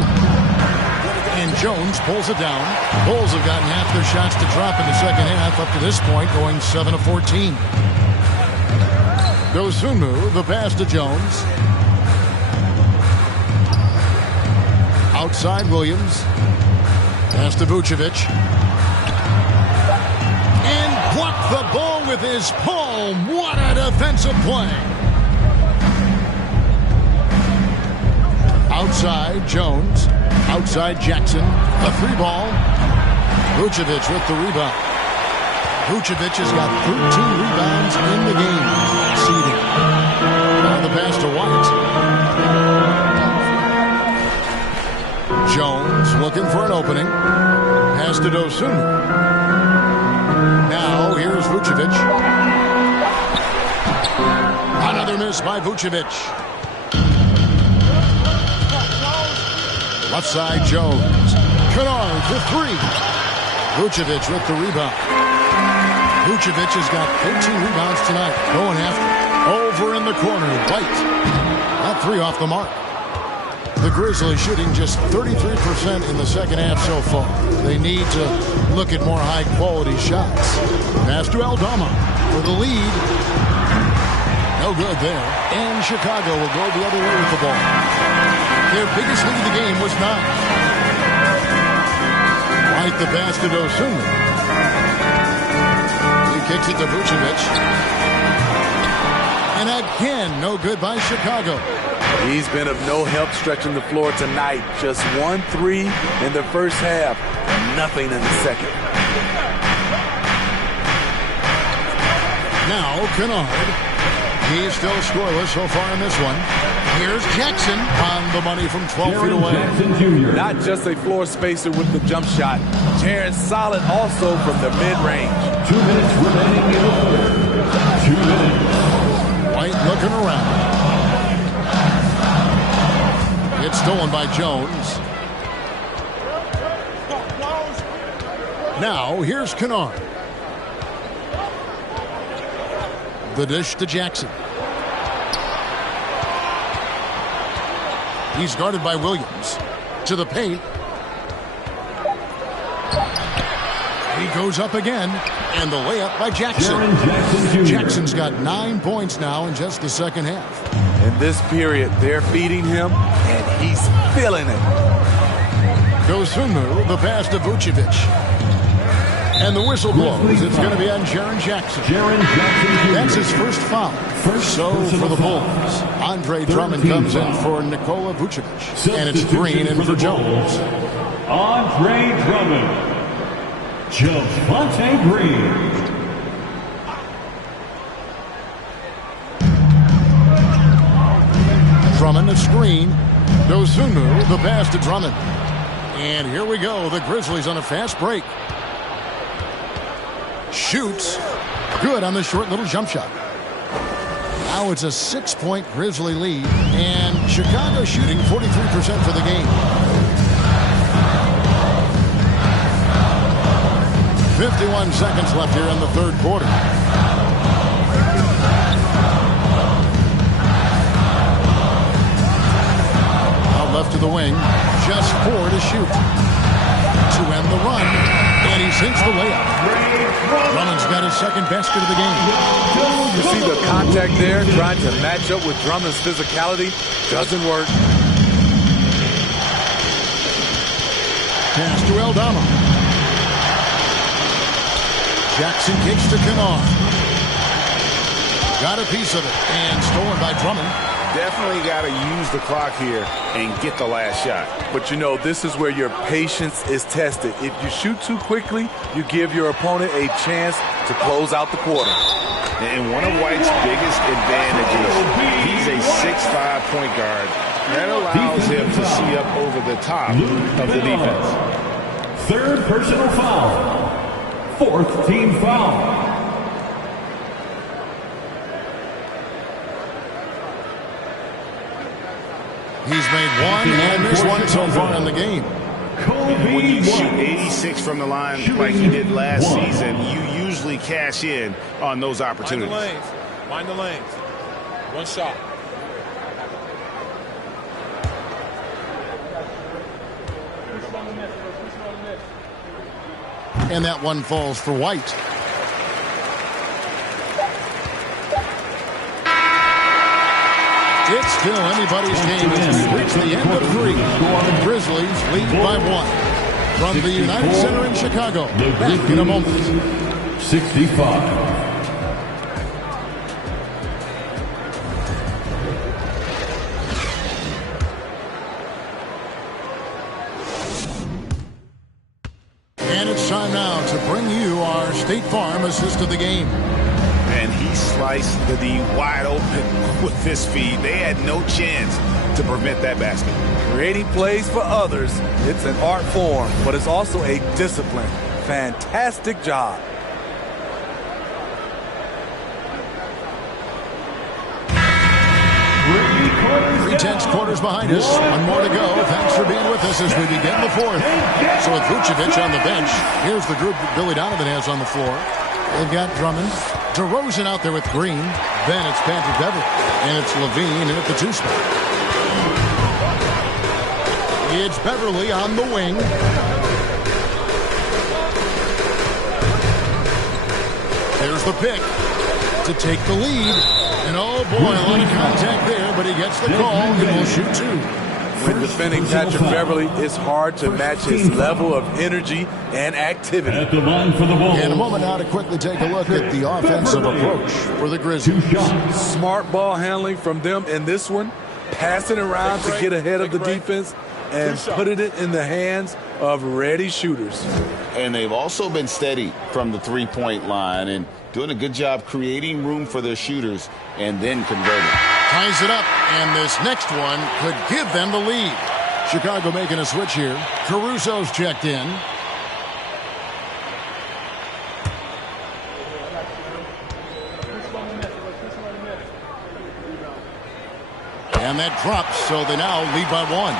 And Jones pulls it down. Bulls have gotten half their shots to drop in the second half up to this point, going 7 of 14. Dosunmu, the pass to Jones. Outside Williams. Pass to Vucevic. And blocked the ball with his palm. What a defensive play. Outside Jones. Outside Jackson. A 3-ball. Vucevic with the rebound. Vucevic has got 13 rebounds in the game. Seeding. On the pass to White. Jones looking for an opening. Pass to Dosunmu. Now here's Vucevic. Another miss by Vucevic. Left side Jones. Kennard for 3. Vucevic with the rebound. Vucevic has got 13 rebounds tonight. Going after. Over in the corner. White. That 3 off the mark. The Grizzlies shooting just 33% in the second half so far. They need to look at more high-quality shots. Pass to Aldama for the lead. No good there. And Chicago will go the other way with the ball. Their biggest lead of the game was 9. White the pass to Dosunmu. He kicks it to Vucevic. And again, no good by Chicago. He's been of no help stretching the floor tonight. Just 1-3 in the first half. Nothing in the second. Now, Kennard. He's still scoreless so far in this one. Here's Jackson on the money from 12 feet away. Not just a floor spacer with the jump shot. Jaren's solid also from the mid-range. 2 minutes remaining in the third. 2 minutes. White looking around. It's stolen by Jones. Now, here's Kennard. The dish to Jackson. He's guarded by Williams. To the paint. He goes up again. And the layup by Jackson. Jackson's got 9 points now in just the second half. In this period, they're feeding him, and he's feeling it. Dosunmu, the pass to Vucevic. And the whistle blows. It's going to be on Jaren Jackson. That's his first foul. So for the Bulls, Andre Drummond comes in for Nikola Vucevic. And it's Green in for Jones. Andre Drummond. Javonte Green. Drummond a screen. Dosunmu, the pass to Drummond. And here we go. The Grizzlies on a fast break. Shoots. Good on the short little jump shot. Now it's a 6-point Grizzly lead. And Chicago shooting 43% for the game. 51 seconds left here in the third quarter. Out left to the wing. Just 4 to shoot. To end the run. And he sinks the layup. Drummond's got his second basket of the game. You see the contact there, trying to match up with Drummond's physicality. Doesn't work. Pass to Aldama. Jackson kicks to Kennard. Got a piece of it and stolen by Drummond. Definitely got to use the clock here and get the last shot. But you know, this is where your patience is tested. If you shoot too quickly, you give your opponent a chance to close out the quarter. And one of White's biggest advantages, he's a 6'5" point guard. That allows him to see up over the top of the defense. Third personal foul. Fourth team foul. He's made one and missed one so far in the game. When you shoot 86 from the line like he did last season, you usually cash in on those opportunities. Mind the lanes. One shot. And that one falls for White. It's still anybody's game as we reach the end of 3. The Grizzlies lead by 1. From the United Center in Chicago. Back in a moment. 65. And it's time now to bring you our State Farm assist of the game. And he sliced the D wide open with this feed. They had no chance to prevent that basket. Creating plays for others, it's an art form, but it's also a discipline. Fantastic job. Three tenths quarters behind us. One more to go. Thanks for being with us as we begin the fourth. So with Vucevic on the bench, here's the group that Billy Donovan has on the floor. They've got Drummond, DeRozan out there with Green. Then it's Patrick Beverley. And it's Levine in at the 2 spot. It's Beverley on the wing. There's the pick to take the lead. And oh boy, a lot of contact there, but he gets the call and will shoot 2. When defending Patrick Beverley, it's hard to match his level of energy and activity. At the line for the ball. In a moment now to quickly take a look at the offensive approach for the Grizzlies. Smart ball handling from them in this one. Passing around to get ahead of the defense and putting it in the hands of ready shooters. And they've also been steady from the three-point line and doing a good job creating room for their shooters and then converting. Ties it up, and this next one could give them the lead. Chicago making a switch here. Caruso's checked in. And that drops, so they now lead by 1.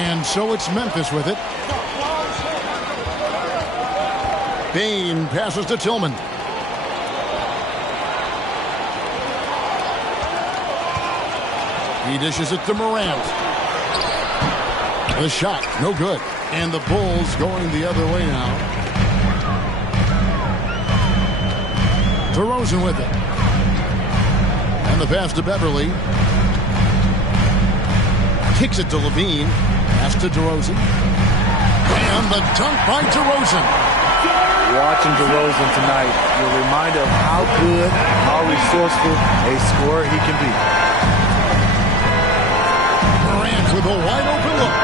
And so it's Memphis with it. Bain passes to Tillman. He dishes it to Morant. The shot, no good. And the Bulls going the other way now. DeRozan with it. And the pass to Beverley. Kicks it to Levine. Pass to DeRozan. And the dunk by DeRozan. Watching DeRozan tonight, you're reminded of how good, how resourceful a scorer he can be. Morant with a wide open look.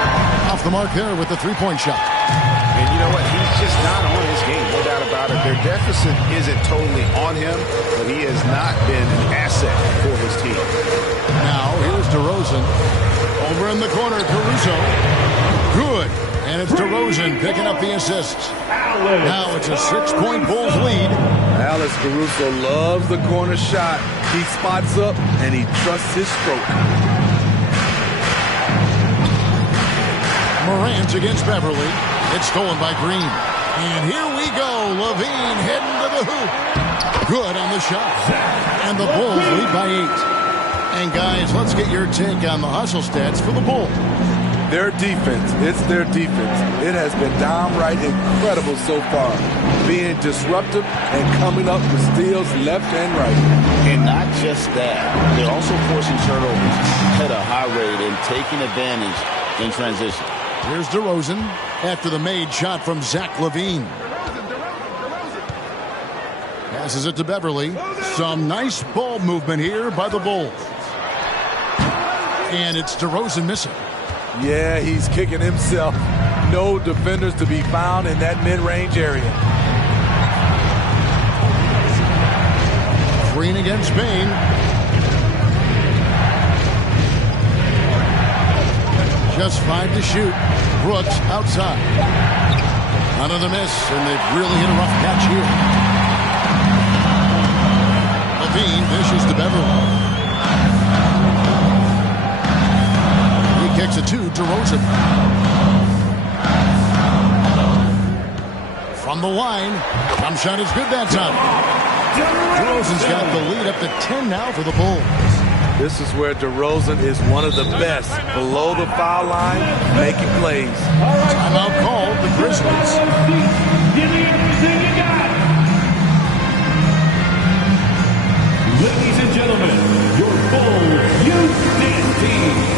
Off the mark there with the three-point shot. And you know what? He's just not on his game, no doubt about it. Their deficit isn't totally on him, but he has not been an asset for his team. Now, here's DeRozan. Over in the corner, Caruso. Good. And it's DeRozan picking up the assists. Now it's a 6-point Bulls lead. Alex Caruso loves the corner shot. He spots up and he trusts his stroke. Morant against Beverley. It's stolen by Green. And here we go. Levine heading to the hoop. Good on the shot. And the Bulls lead by 8. And guys, let's get your take on the hustle stats for the Bulls. Their defense, it's their defense. It has been downright incredible so far, being disruptive and coming up with steals left and right. And not just that, they're also forcing turnovers at a high rate and taking advantage in transition. Here's DeRozan after the made shot from Zach LaVine. Passes it to Beverly. Some nice ball movement here by the Bulls. And it's DeRozan missing. Yeah, he's kicking himself. No defenders to be found in that mid-range area. Green against Bain. Just 5 to shoot. Brooks outside. Another miss, and they've really hit a rough patch here. Levine dishes to Beverly. Kicks it to DeRozan. From the line. Jump shot is good that time. DeRozan's got the lead up to 10 now for the Bulls. This is where DeRozan is one of the best. Below the foul line, making plays. Timeout called the Grizzlies. Give me everything you got. Ladies and gentlemen, your Bulls youth team.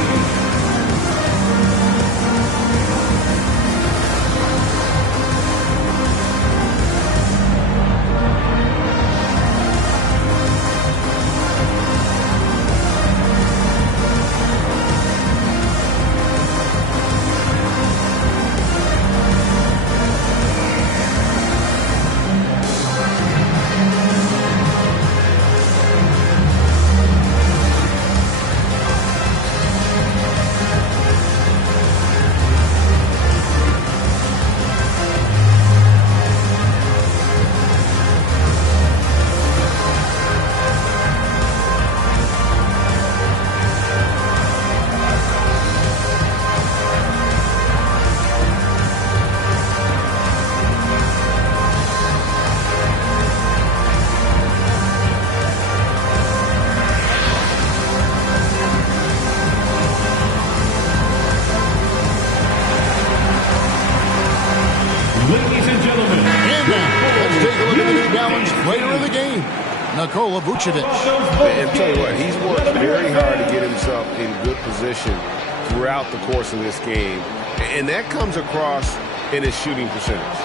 And tell you what, he's worked very hard to get himself in good position throughout the course of this game. And that comes across in his shooting percentage.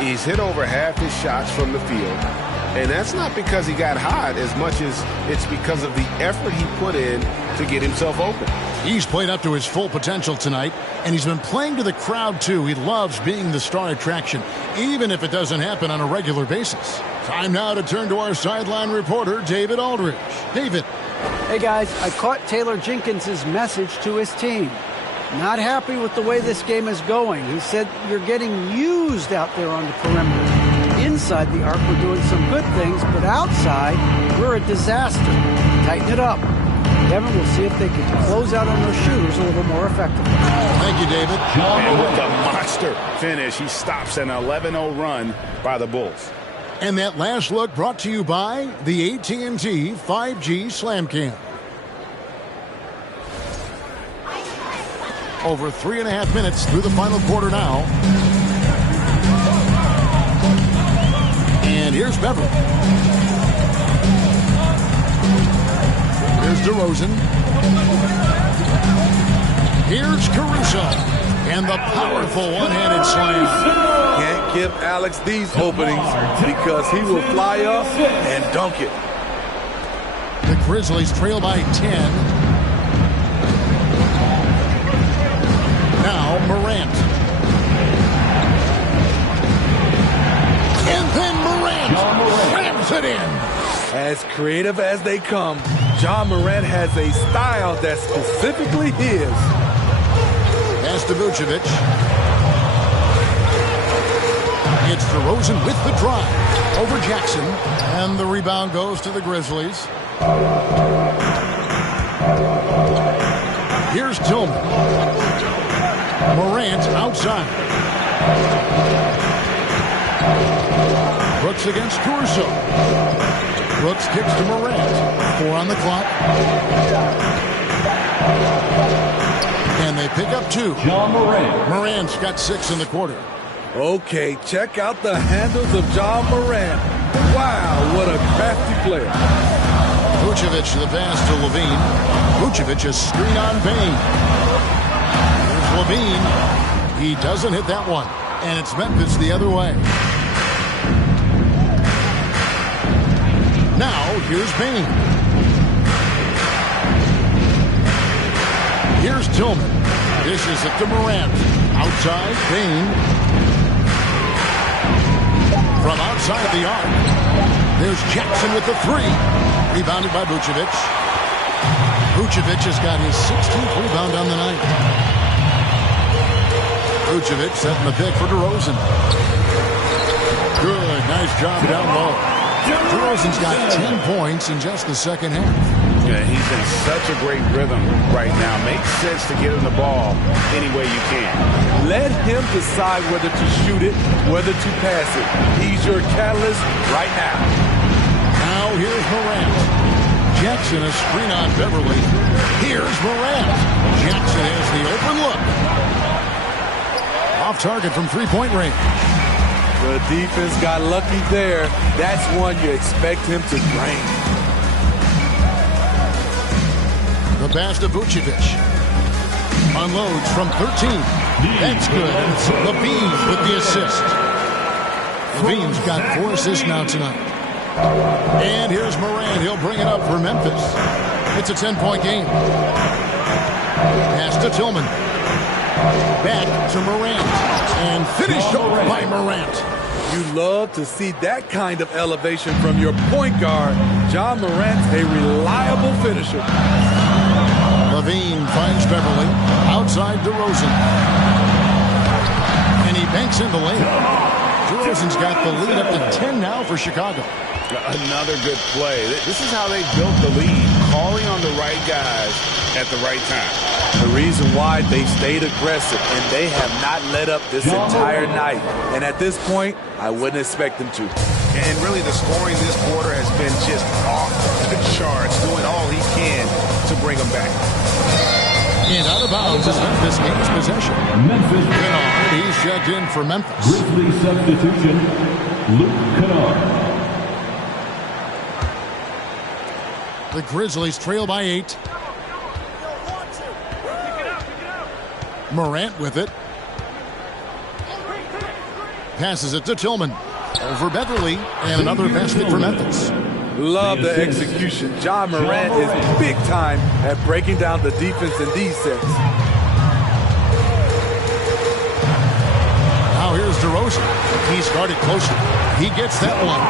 He's hit over half his shots from the field. And that's not because he got hot as much as it's because of the effort he put in to get himself open. He's played up to his full potential tonight, and he's been playing to the crowd, too. He loves being the star attraction, even if it doesn't happen on a regular basis. Time now to turn to our sideline reporter, David Aldridge. David. Hey, guys, I caught Taylor Jenkins' message to his team. Not happy with the way this game is going. He said, you're getting used out there on the perimeter. Inside the arc, we're doing some good things, but outside, we're a disaster. Tighten it up. Kevin, we'll see if they can close out on those shooters a little more effectively. Thank you, David. And with a monster finish, he stops an 11-0 run by the Bulls. And that last look brought to you by the AT&T 5G Slam Cam. Over 3.5 minutes through the final quarter now. And here's Beverly. Here's DeRozan. Here's Caruso. And the powerful one-handed slam. Can't give Alex these openings because he will fly up and dunk it. The Grizzlies trail by 10. Now Morant. And then Morant slams it in. As creative as they come, John Morant has a style that's specifically his. Pass to Vucevic. It's DeRozan with the drive over Jackson. And the rebound goes to the Grizzlies. Here's Tillman. Morant outside. Brooks against Caruso. Brooks kicks to Morant. 4 on the clock. And they pick up 2. John Morant. Morant's got 6 in the quarter. Okay, check out the handles of John Morant. Wow, what a crafty player. Vucevic to the pass to Levine. Vucevic a screen on Payne. Here's Levine. He doesn't hit that one. And it's Memphis the other way. Now, here's Payne. Here's Tillman. Dishes it to Morant. Outside, Payne. From outside the arc. There's Jackson with the 3. Rebounded by Vucevic. Vucevic has got his 16th rebound on the night. Vucevic setting the pick for DeRozan. Good, nice job down low. DeRozan's got 10 points in just the second half. Yeah, he's in such a great rhythm right now. Makes sense to get him the ball any way you can. Let him decide whether to shoot it, whether to pass it. He's your catalyst right now. Now here's Morant. Jackson a screen on Beverly. Here's Morant. Jackson has the open look. Off target from three-point range. The defense got lucky there. That's one you expect him to drain. The pass to Vucevic. Unloads from 13. That's good. Levine with the assist. Levine's got 4 assists now tonight. And here's Morant. He'll bring it up for Memphis. It's a 10-point game. Pass to Tillman. Back to Morant. And finished off by Morant. You love to see that kind of elevation from your point guard. John Morant's a reliable finisher. Levine finds Beverly. Outside DeRozan. And he banks in the layup. DeRozan's got the lead up to 10 now for Chicago. Another good play. This is how they built the lead. Calling on the right guys at the right time. The reason why they stayed aggressive, and they have not let up this entire night. And at this point, I wouldn't expect them to. And really, the scoring this quarter has been just off the charts, doing all he can to bring them back. And out of bounds is Memphis gains possession. Memphis. Kennard, he's checked in for Memphis. Grizzlies substitution, Luke Kennard. The Grizzlies trail by 8. Morant with it. Passes it to Tillman. Over Beverly. And another basket for Memphis. Love the execution. John Morant is big time at breaking down the defense in these sets. Now here's DeRozan. He's guarded closely. He gets that one.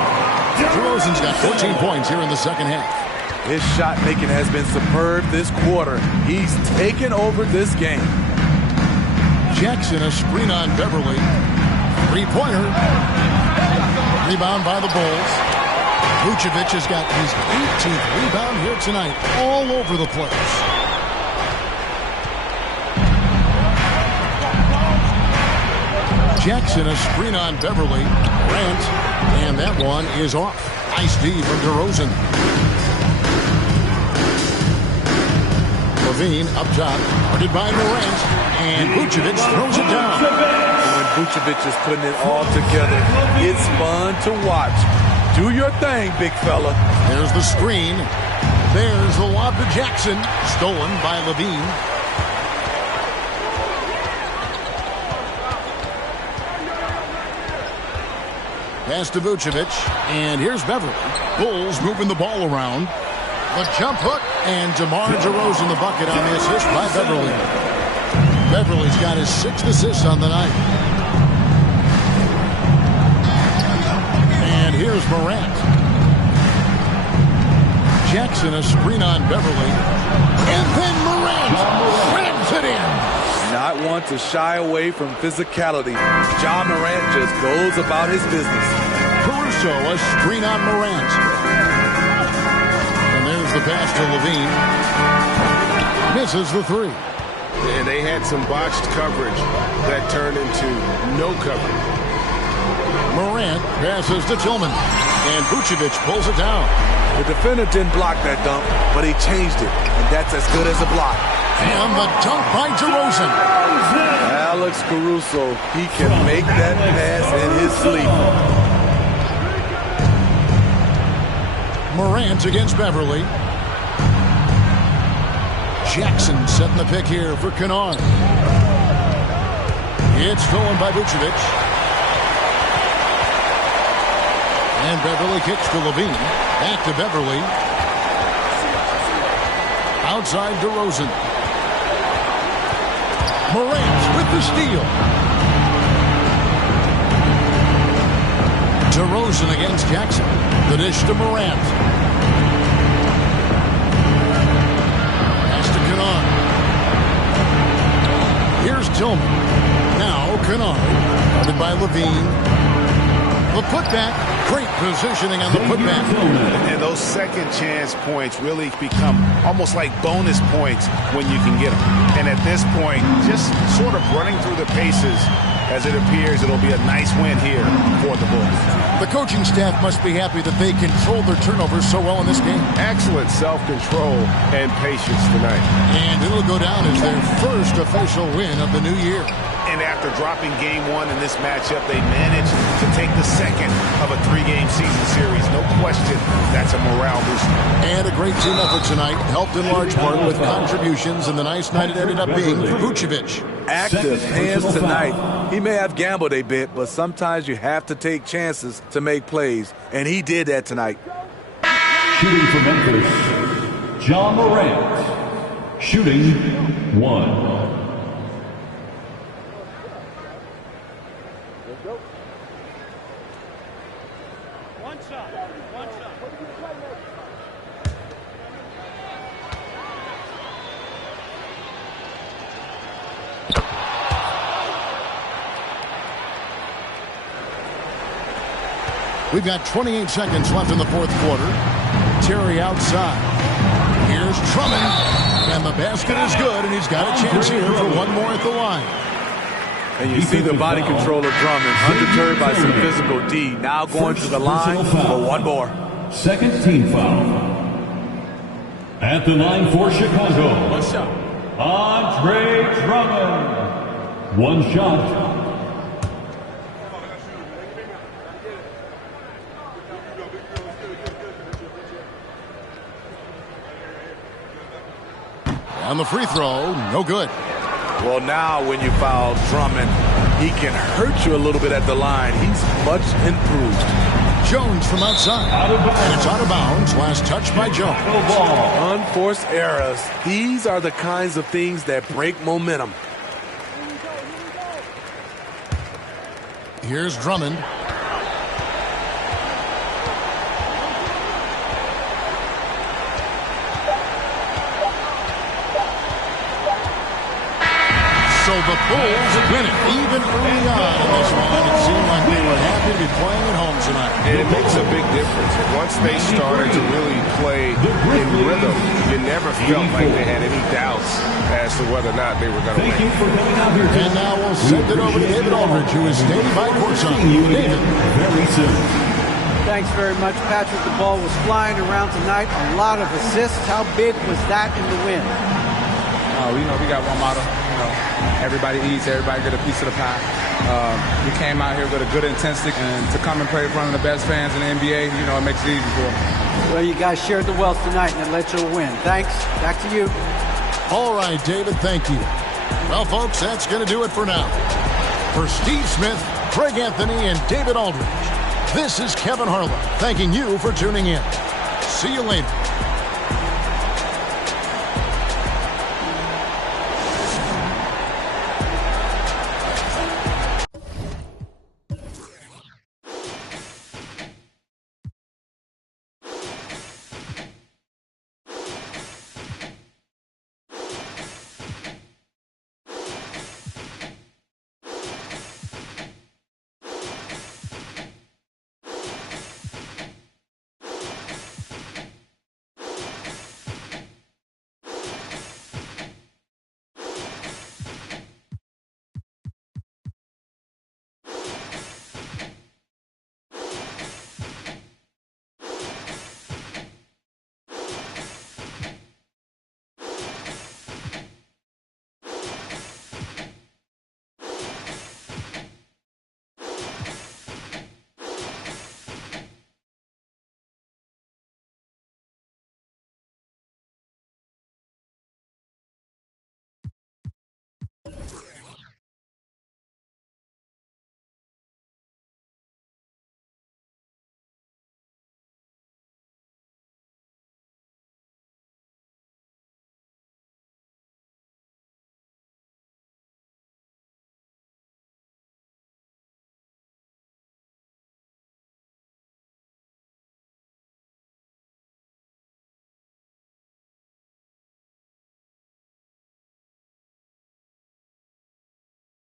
DeRozan's got 14 points here in the second half. His shot making has been superb this quarter. He's taken over this game. Jackson a screen on Beverly. Three-pointer. Rebound by the Bulls. Vucevic has got his 18th rebound here tonight. All over the place. Jackson a screen on Beverly. Grant. And that one is off. Nice D from DeRozan. Levine up top. Guarded by Morant. And Vucevic throws it down. When Vucevic is putting it all together, it's fun to watch. Do your thing, big fella. There's the screen. There's the lob to Jackson. Stolen by Levine. Pass to Vucevic. And here's Beverly. Bulls moving the ball around. The jump hook. And DeMar DeRozan the bucket on the assist by Beverly. Beverly's got his 6th assist on the night. And here's Morant. Jackson a screen on Beverly. And then Morant rams it in. Not want to shy away from physicality. John Morant just goes about his business. Caruso a screen on Morant. And there's the pass to Levine. Misses the 3. And they had some botched coverage that turned into no coverage. Morant passes to Tillman. And Vucevic pulls it down. The defender didn't block that dunk, but he changed it. And that's as good as a block. And the dunk by DeRozan. Alex Caruso, he can make that pass in his sleep. Morant against Beverly. Jackson setting the pick here for Kennard. It's stolen by Vucevic. And Beverly kicks to Levine. Back to Beverly. Outside DeRozan. Morant with the steal. DeRozan against Jackson. The dish to Morant. Pass to Kennard. Here's Tillman. Now Kennard. Guarded by Levine. The putback. Great positioning on the putback. And those second chance points really become almost like bonus points when you can get them. And at this point, just sort of running through the paces, as it appears it'll be a nice win here for the Bulls. The coaching staff must be happy that they controlled their turnovers so well in this game. Excellent self-control and patience tonight. And it'll go down as their first official win of the new year. And after dropping game one in this matchup, they managed to take the second of a 3-game season series. No question, that's a morale booster. And a great team effort tonight, helped in large part with contributions, and the nice night it ended up being for Vucevic. Active hands tonight. He may have gambled a bit, but sometimes you have to take chances to make plays, and he did that tonight. Shooting for Memphis, John Morant. Shooting 1. We've got 28 seconds left in the fourth quarter. Terry outside. Here's Drummond. And the basket is good, and he's got a chance here for one more at the line. And you see the body control of Drummond, undeterred by some physical D. Now going to the line for one more. Second team foul. At the line for Chicago, One shot. Andre Drummond. One shot. On the free throw, no good. Well, now when you foul Drummond, he can hurt you a little bit at the line. He's much improved. Jones from outside. And it's out of bounds. Last touch by Jones. Unforced errors. These are the kinds of things that break momentum. Here's Drummond. So the Bulls win it. Even early on in this one, it seemed like they were happy to be playing at home tonight. And it makes a big difference. Once they started to really play in rhythm, you never felt like they had any doubts as to whether or not they were going to win. And now we'll send it over to David Aldridge, who is standing by courtside. David. Very soon. Thanks very much, Patrick. The ball was flying around tonight. A lot of assists. How big was that in the win? We got one motto. Everybody eats, everybody get a piece of the pie. We came out here with a good intensity, and to come and play in front of the best fans in the NBA, it makes it easy for us. Well, you guys shared the wealth tonight, and it led to a win. Thanks. Back to you. All right, David, thank you. Well, folks, that's going to do it for now. For Steve Smith, Craig Anthony, and David Aldridge, this is Kevin Harlan thanking you for tuning in. See you later.